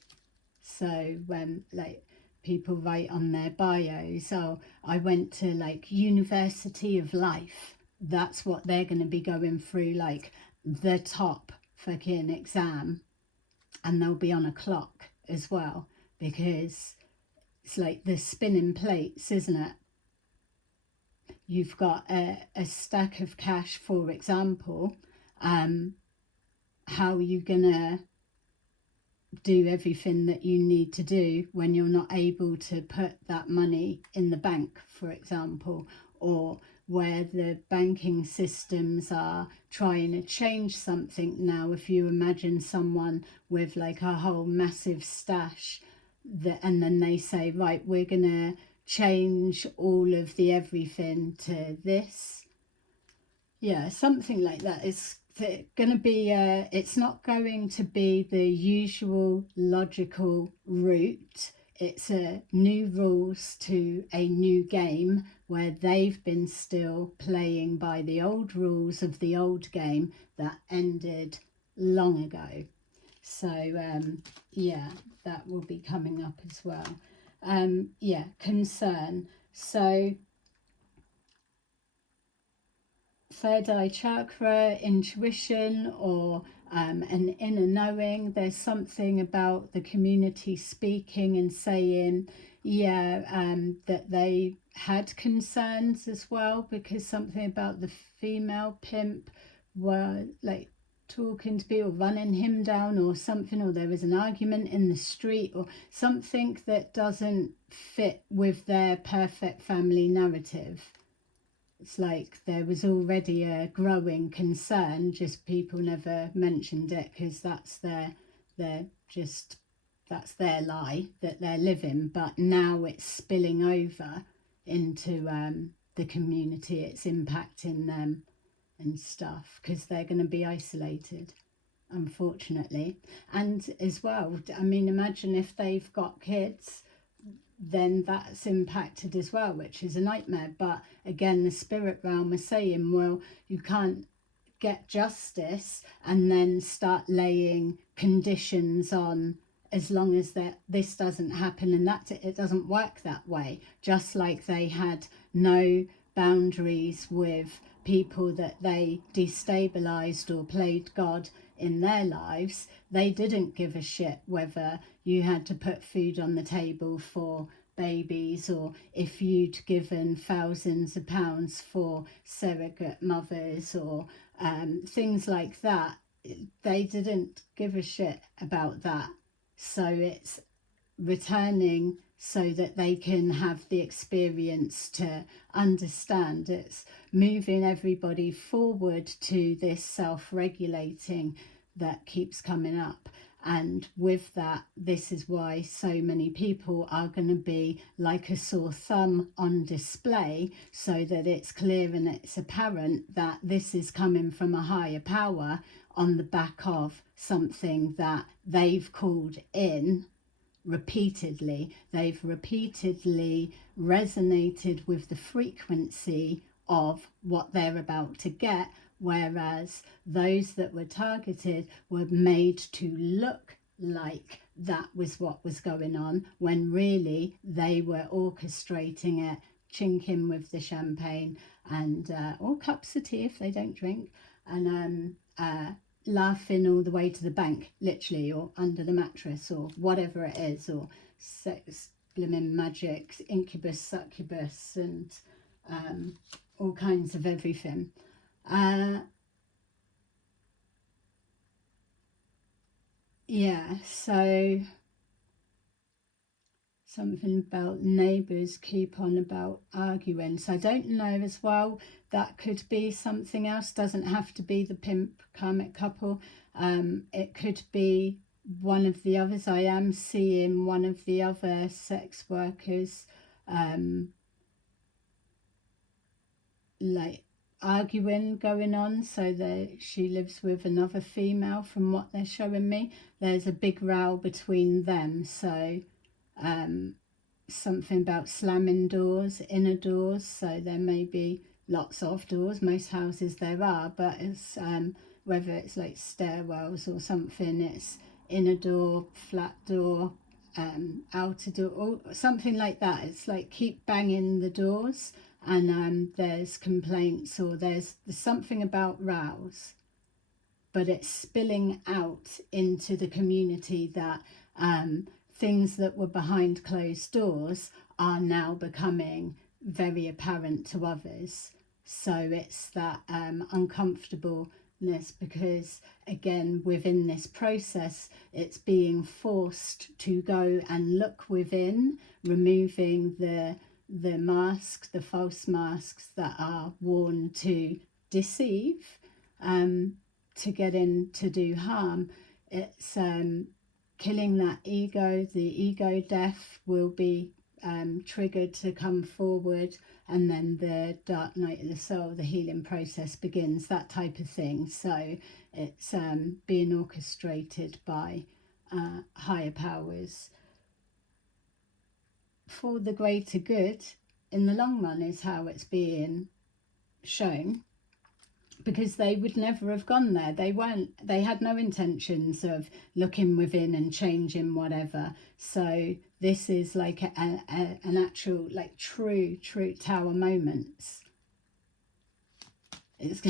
So when like people write on their bios, oh, I went to like University of Life, that's what they're going to be going through, like the top fucking exam, and they'll be on a clock as well, because it's like the spinning plates, isn't it? You've got a stack of cash, for example. How are you gonna do everything that you need to do when you're not able to put that money in the bank, for example, or where the banking systems are trying to change something now? If you imagine someone with like a whole massive stash and then they say, right, we're gonna change all of the everything to this. Yeah, something like that. It's going to be, it's not going to be the usual logical route. It's new rules to a new game where they've been still playing by the old rules of the old game that ended long ago. So, yeah, that will be coming up as well. Yeah, concern. So, third eye chakra, intuition, or an inner knowing. There's something about the community speaking and saying, yeah, that they had concerns as well, because something about the female pimp were like talking to people, running him down or something, or there was an argument in the street or something that doesn't fit with their perfect family narrative. It's like there was already a growing concern, just people never mentioned it because that's that's their lie that they're living. But now it's spilling over into the community. It's impacting them and stuff because they're going to be isolated, unfortunately. And as well, I mean, imagine if they've got kids, then that's impacted as well, which is a nightmare. But again, the spirit realm is saying, well, you can't get justice and then start laying conditions on as long as that this doesn't happen, and that it doesn't work that way. Just like they had no boundaries with people that they destabilized or played God in their lives, they didn't give a shit whether you had to put food on the table for babies or if you'd given thousands of pounds for surrogate mothers or things like that. They didn't give a shit about that. So it's returning so that they can have the experience to understand. It's moving everybody forward to this self-regulating that keeps coming up. And with that, this is why so many people are going to be like a sore thumb on display, so that it's clear and it's apparent that this is coming from a higher power on the back of something that they've called in repeatedly. They've repeatedly resonated with the frequency of what they're about to get, whereas those that were targeted were made to look like that was what was going on, when really they were orchestrating it, chinking with the champagne and or cups of tea if they don't drink, and laughing all the way to the bank, literally, or under the mattress, or whatever it is, or sex, blimmin' magic, incubus, succubus, and all kinds of everything. Yeah, so something about neighbours keep on about arguing. So I don't know as well. That could be something else. Doesn't have to be the pimp karmic couple. It could be one of the others. I am seeing one of the other sex workers like arguing going on, so that she lives with another female. From what they're showing me, there's a big row between them. So something about slamming doors, inner doors. So there may be lots of doors. Most houses there are, but it's whether it's like stairwells or something, it's inner door, flat door, outer door, or something like that. It's like keep banging the doors, and there's complaints, or there's something about rows, but it's spilling out into the community that things that were behind closed doors are now becoming very apparent to others. So it's that uncomfortableness, because again, within this process, it's being forced to go and look within, removing the masks, the false masks that are worn to deceive, to get in to do harm. It's killing that ego. The ego death will be triggered to come forward, and then the dark night of the soul, the healing process begins, that type of thing. So it's being orchestrated by higher powers for the greater good in the long run, is how it's being shown, because they would never have gone there. They had no intentions of looking within and changing whatever. So this is like an actual, like true tower moments. It's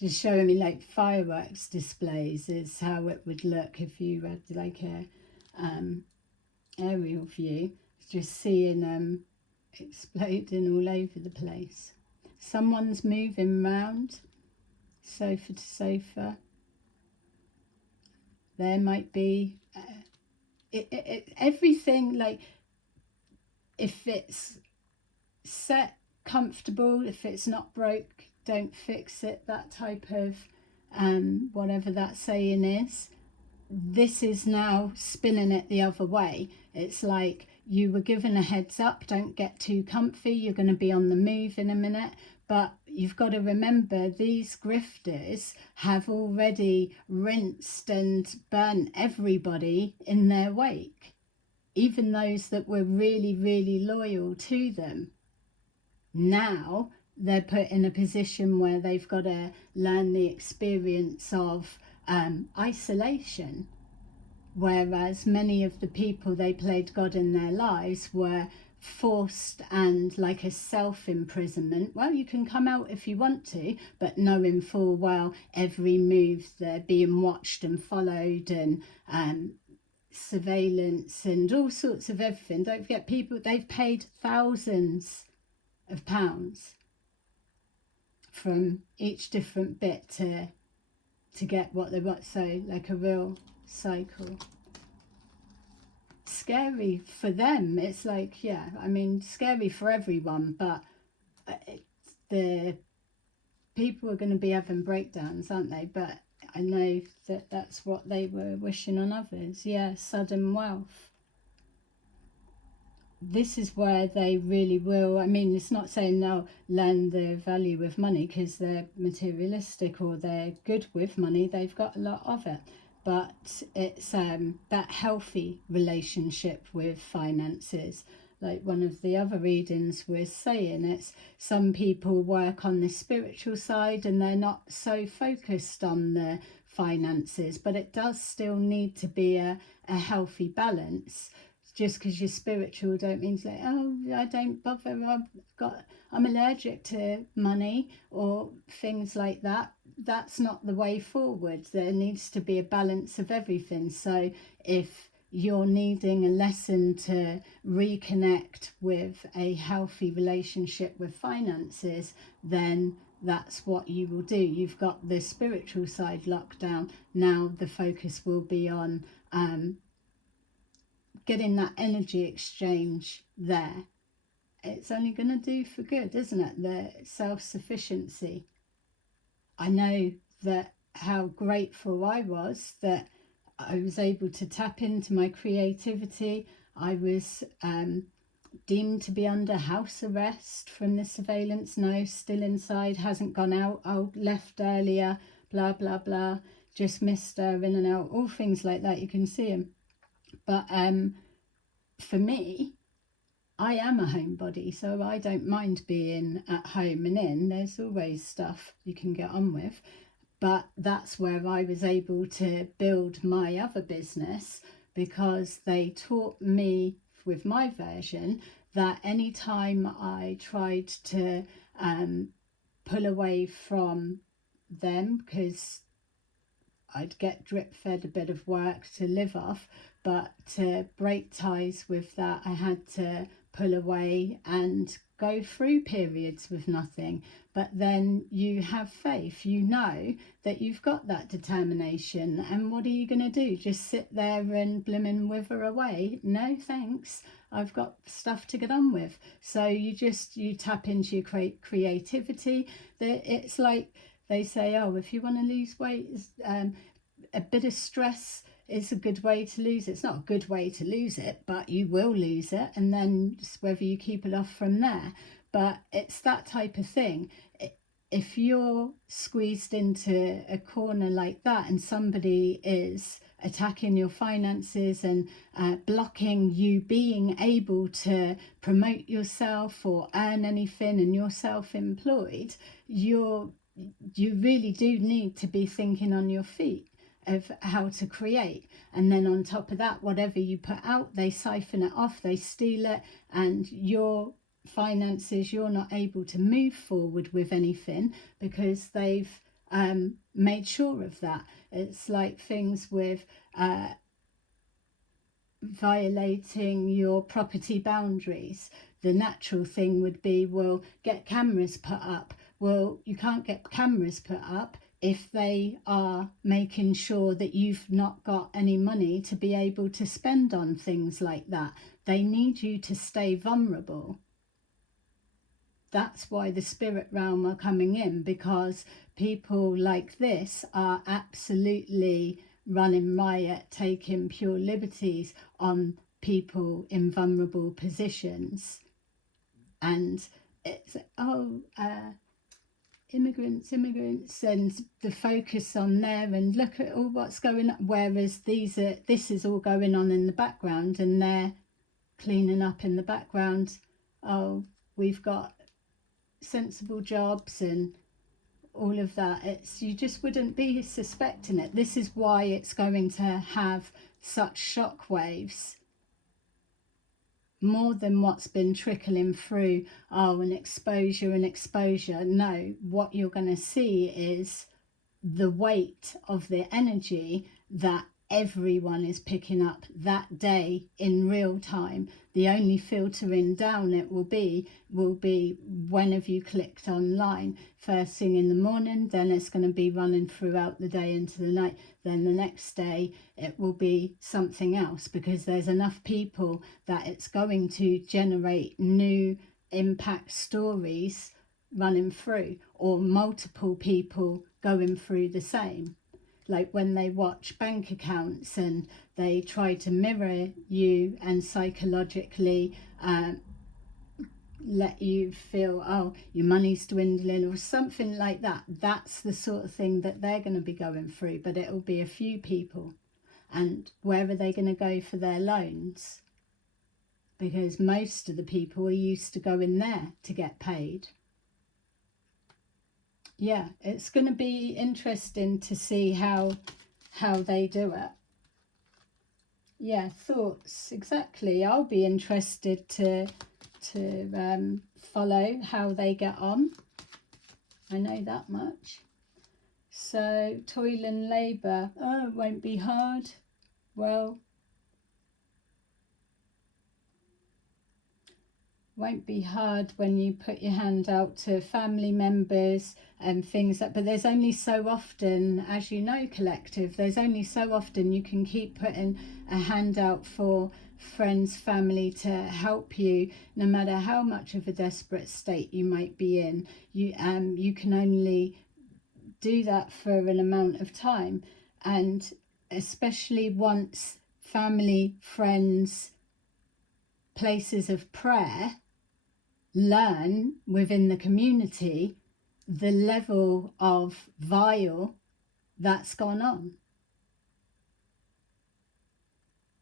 just showing me like fireworks displays is how it would look if you had like a aerial view. Just seeing exploding all over the place. Someone's moving round, sofa to sofa. There might be everything, like if it's set, comfortable, if it's not broke, don't fix it, that type of whatever that saying is. This is now spinning it the other way. It's like you were given a heads up, don't get too comfy, you're going to be on the move in a minute. But you've got to remember, these grifters have already rinsed and burnt everybody in their wake, even those that were really, really loyal to them. Now they're put in a position where they've got to learn the experience of isolation, whereas many of the people they played God in their lives were forced and like a self-imprisonment. Well, you can come out if you want to, but knowing full well every move they're being watched and followed, and surveillance and all sorts of everything. Don't forget, people, they've paid thousands of pounds from each different bit to get what they want. So like a real cycle. Scary for them. It's like, yeah, I mean, scary for everyone, but the people are going to be having breakdowns, aren't they? But I know that that's what they were wishing on others. Yeah, sudden wealth. This is where they really will, I mean, it's not saying they'll learn the value of money because they're materialistic or they're good with money, they've got a lot of it, but it's that healthy relationship with finances. Like one of the other readings was saying, it's some people work on the spiritual side and they're not so focused on the finances, but it does still need to be a healthy balance. Just because you're spiritual don't mean like, oh, I don't bother, I'm allergic to money or things like that. That's not the way forward. There needs to be a balance of everything. So if you're needing a lesson to reconnect with a healthy relationship with finances, then that's what you will do. You've got the spiritual side locked down. Now the focus will be on getting that energy exchange there. It's only going to do for good, isn't it? The self-sufficiency. I know that how grateful I was that I was able to tap into my creativity. I was deemed to be under house arrest from the surveillance. No, still inside, hasn't gone out. Oh, left earlier, blah, blah, blah. Just missed her in and out. All things like that, you can see them. But for me, I am a homebody, so I don't mind being at home and in. There's always stuff you can get on with. But that's where I was able to build my other business, because they taught me with my version that anytime I tried to pull away from them, because I'd get drip fed a bit of work to live off, but to break ties with that, I had to pull away and go through periods with nothing. But then you have faith, you know that you've got that determination, and what are you going to do? Just sit there and blimmin' wither away? No thanks, I've got stuff to get on with. So you tap into your creativity. It's like they say, oh, if you want to lose weight, a bit of stress is a good way to lose it. It's not a good way to lose it, but you will lose it, and then just whether you keep it off from there. But it's that type of thing. If you're squeezed into a corner like that and somebody is attacking your finances and blocking you being able to promote yourself or earn anything, and you're self-employed, you really do need to be thinking on your feet of how to create. And then on top of that, whatever you put out, they siphon it off, they steal it, and your finances, you're not able to move forward with anything because they've made sure of that. It's like things with violating your property boundaries. The natural thing would be, well, get cameras put up. Well, you can't get cameras put up if they are making sure that you've not got any money to be able to spend on things like that. They need you to stay vulnerable. That's why the spirit realm are coming in, because people like this are absolutely running riot, taking pure liberties on people in vulnerable positions. And it's, immigrants, and the focus on there, and look at all what's going on, whereas this is all going on in the background, and they're cleaning up in the background. Oh, we've got sensible jobs and all of that. It's, you just wouldn't be suspecting it. This is why it's going to have such shock waves, more than what's been trickling through. Oh, an exposure. No, what you're going to see is the weight of the energy that everyone is picking up that day in real time. The only filtering down it will be when have you clicked online. First thing in the morning, then it's going to be running throughout the day into the night. Then the next day it will be something else, because there's enough people that it's going to generate new impact stories running through, or multiple people going through the same. Like when they watch bank accounts and they try to mirror you and psychologically let you feel, oh, your money's dwindling or something like that. That's the sort of thing that they're going to be going through, but it'll be a few people. And where are they going to go for their loans? Because most of the people are used to going there to get paid. Yeah, it's going to be interesting to see how they do it. Yeah, thoughts, exactly. I'll be interested to follow how they get on. I know that much. So, toil and labour. Oh, it won't be hard. Well, won't be hard when you put your hand out to family members and things like, but there's only so often, as you know, collective, there's only so often you can keep putting a hand out for friends, family to help you, no matter how much of a desperate state you might be in. You can only do that for an amount of time, and especially once family, friends, places of prayer learn within the community the level of vile that's gone on.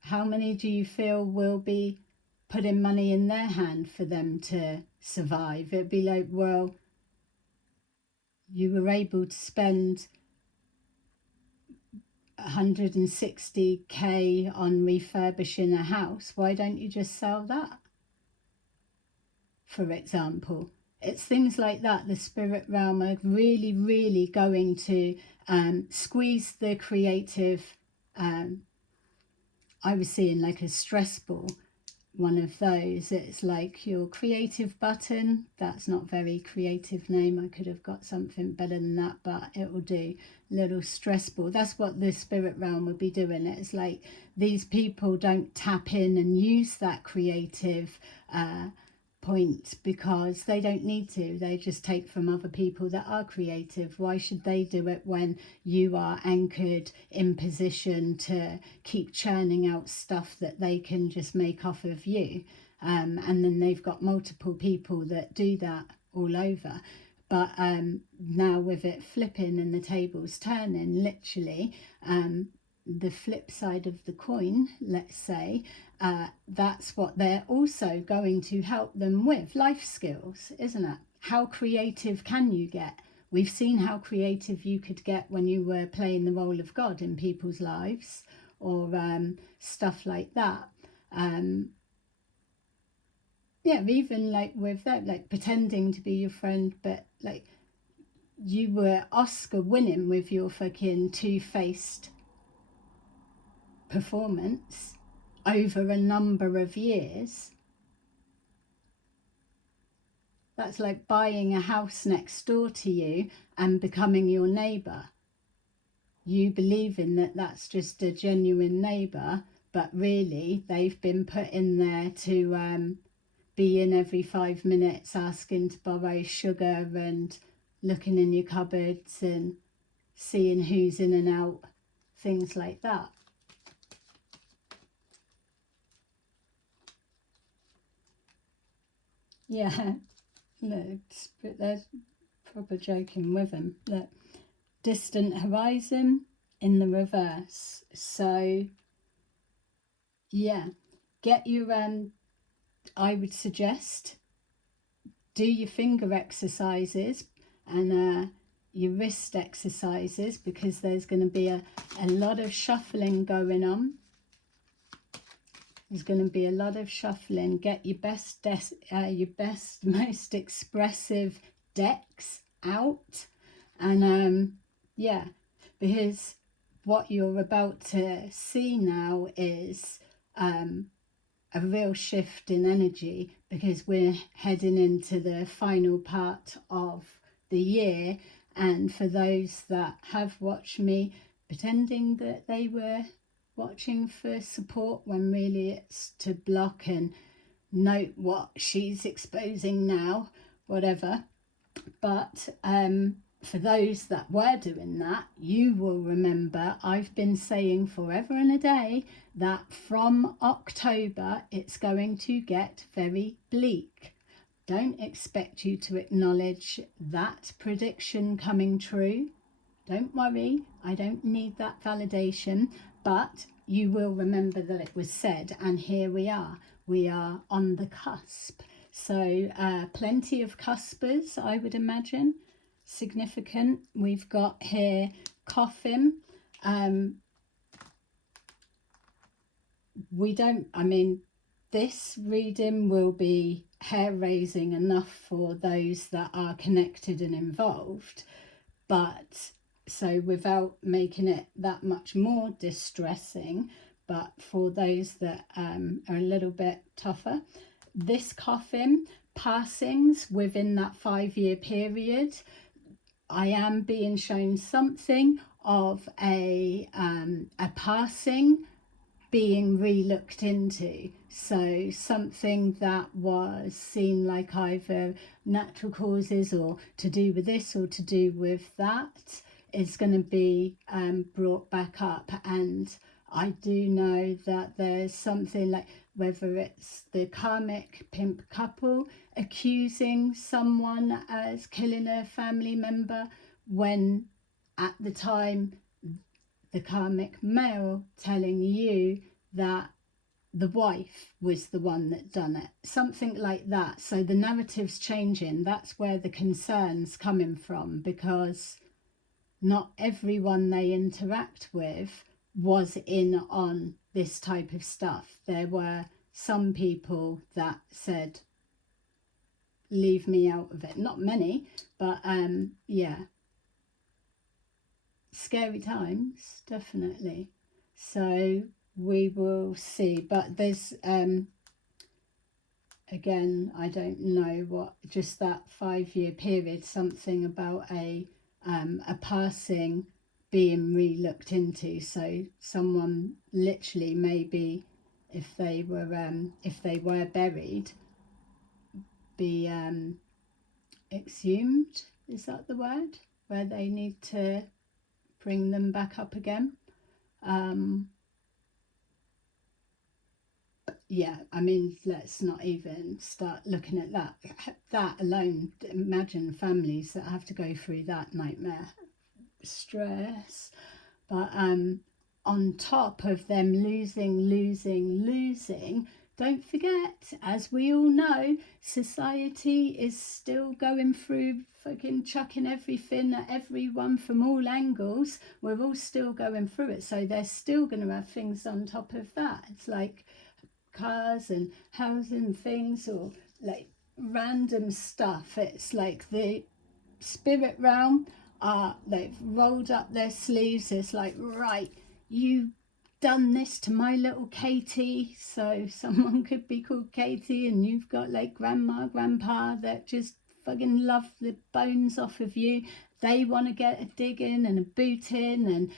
How many do you feel will be putting money in their hand for them to survive? It'd be like, well, you were able to spend 160k on refurbishing a house. Why don't you just sell that? For example, it's things like that. The spirit realm are really, really going to squeeze the creative. I was seeing like a stress ball, one of those. It's like your creative button. That's not very creative name. I could have got something better than that, but it will do. Little stress ball. That's what the spirit realm would be doing. It's like these people don't tap in and use that creative point because they don't need to. They just take from other people that are creative. Why should they do it when you are anchored in position to keep churning out stuff that they can just make off of you? And then they've got multiple people that do that all over. But now with it flipping and the tables turning, literally, the flip side of the coin, let's say, that's what they're also going to help them with. Life skills, isn't it? How creative can you get? We've seen how creative you could get when you were playing the role of God in people's lives, or stuff like that. Yeah, even like with that, like pretending to be your friend, but like you were Oscar winning with your fucking two-faced performance over a number of years. That's like buying a house next door to you and becoming your neighbour. You believing that that's just a genuine neighbour, but really they've been put in there to be in every 5 minutes asking to borrow sugar and looking in your cupboards and seeing who's in and out, things like that. Yeah, look, they're proper joking with him. Look, distant horizon in the reverse. So, yeah, get your I would suggest do your finger exercises and your wrist exercises, because there's going to be a lot of shuffling going on. There's going to be a lot of shuffling. Get your best, most expressive decks out, and yeah, because what you're about to see now is a real shift in energy, because we're heading into the final part of the year. And for those that have watched me pretending that they were watching for support when really it's to block and note what she's exposing now, whatever. But for those that were doing that, you will remember I've been saying forever and a day that from October it's going to get very bleak. Don't expect you to acknowledge that prediction coming true. Don't worry, I don't need that validation, but you will remember that it was said, and here we are. We are on the cusp. So plenty of cuspers, I would imagine. Significant. We've got here coughing. This reading will be hair-raising enough for those that are connected and involved, but so without making it that much more distressing, but for those that are a little bit tougher, this coffin, passings within that 5-year period. I am being shown something of a passing being re-looked into. So something that was seen like either natural causes or to do with this or to do with that is going to be brought back up. And I do know that there's something like, whether it's the karmic pimp couple accusing someone as killing a family member, when at the time the karmic male telling you that the wife was the one that done it, something like that. So the narrative's changing. That's where the concern's coming from, because not everyone they interact with was in on this type of stuff. There were some people that said, leave me out of it. Not many, but yeah, scary times, definitely. So we will see. But there's again, I don't know what, just that 5-year period, something about a passing being re-looked into. So someone literally, maybe if they were buried, be exhumed, is that the word, where they need to bring them back up again. Yeah, I mean, let's not even start looking at that. That alone, imagine families that have to go through that nightmare, stress. But on top of them losing, don't forget, as we all know, society is still going through fucking chucking everything at everyone from all angles. We're all still going through it. So they're still going to have things on top of that. It's like cars and housing things, or like random stuff. It's like the spirit realm they've rolled up their sleeves. It's like, right, you done this to my little Katie. So someone could be called Katie, and you've got like grandma, grandpa that just fucking love the bones off of you. They want to get a dig in and a boot in and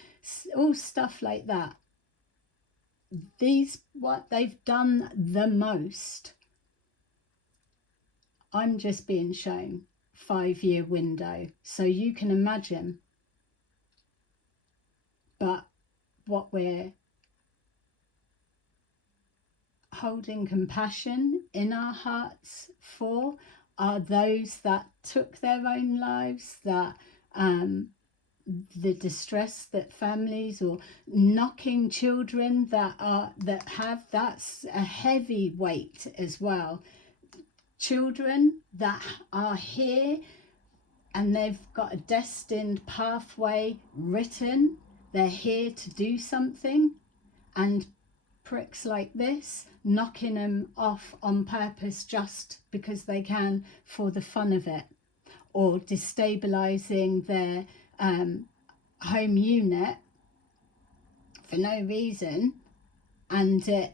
all stuff like that. What they've done the most. I'm just being shown 5-year window, so you can imagine. But what we're holding compassion in our hearts for are those that took their own lives, that the distress that families, or knocking children that's a heavy weight as well. Children that are here and they've got a destined pathway written, they're here to do something, and pricks like this knocking them off on purpose just because they can, for the fun of it, or destabilizing their home unit for no reason, and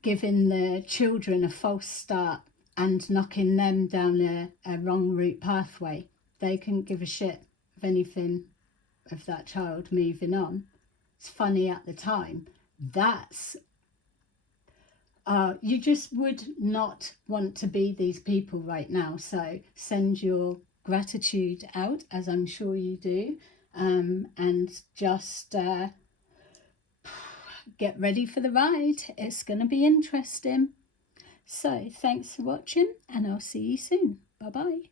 giving the children a false start and knocking them down a wrong route pathway. They couldn't give a shit of anything of that child moving on. It's funny at the time. That's you just would not want to be these people right now. So send your gratitude out, as I'm sure you do, and just get ready for the ride. It's going to be interesting. So thanks for watching, and I'll see you soon. Bye bye.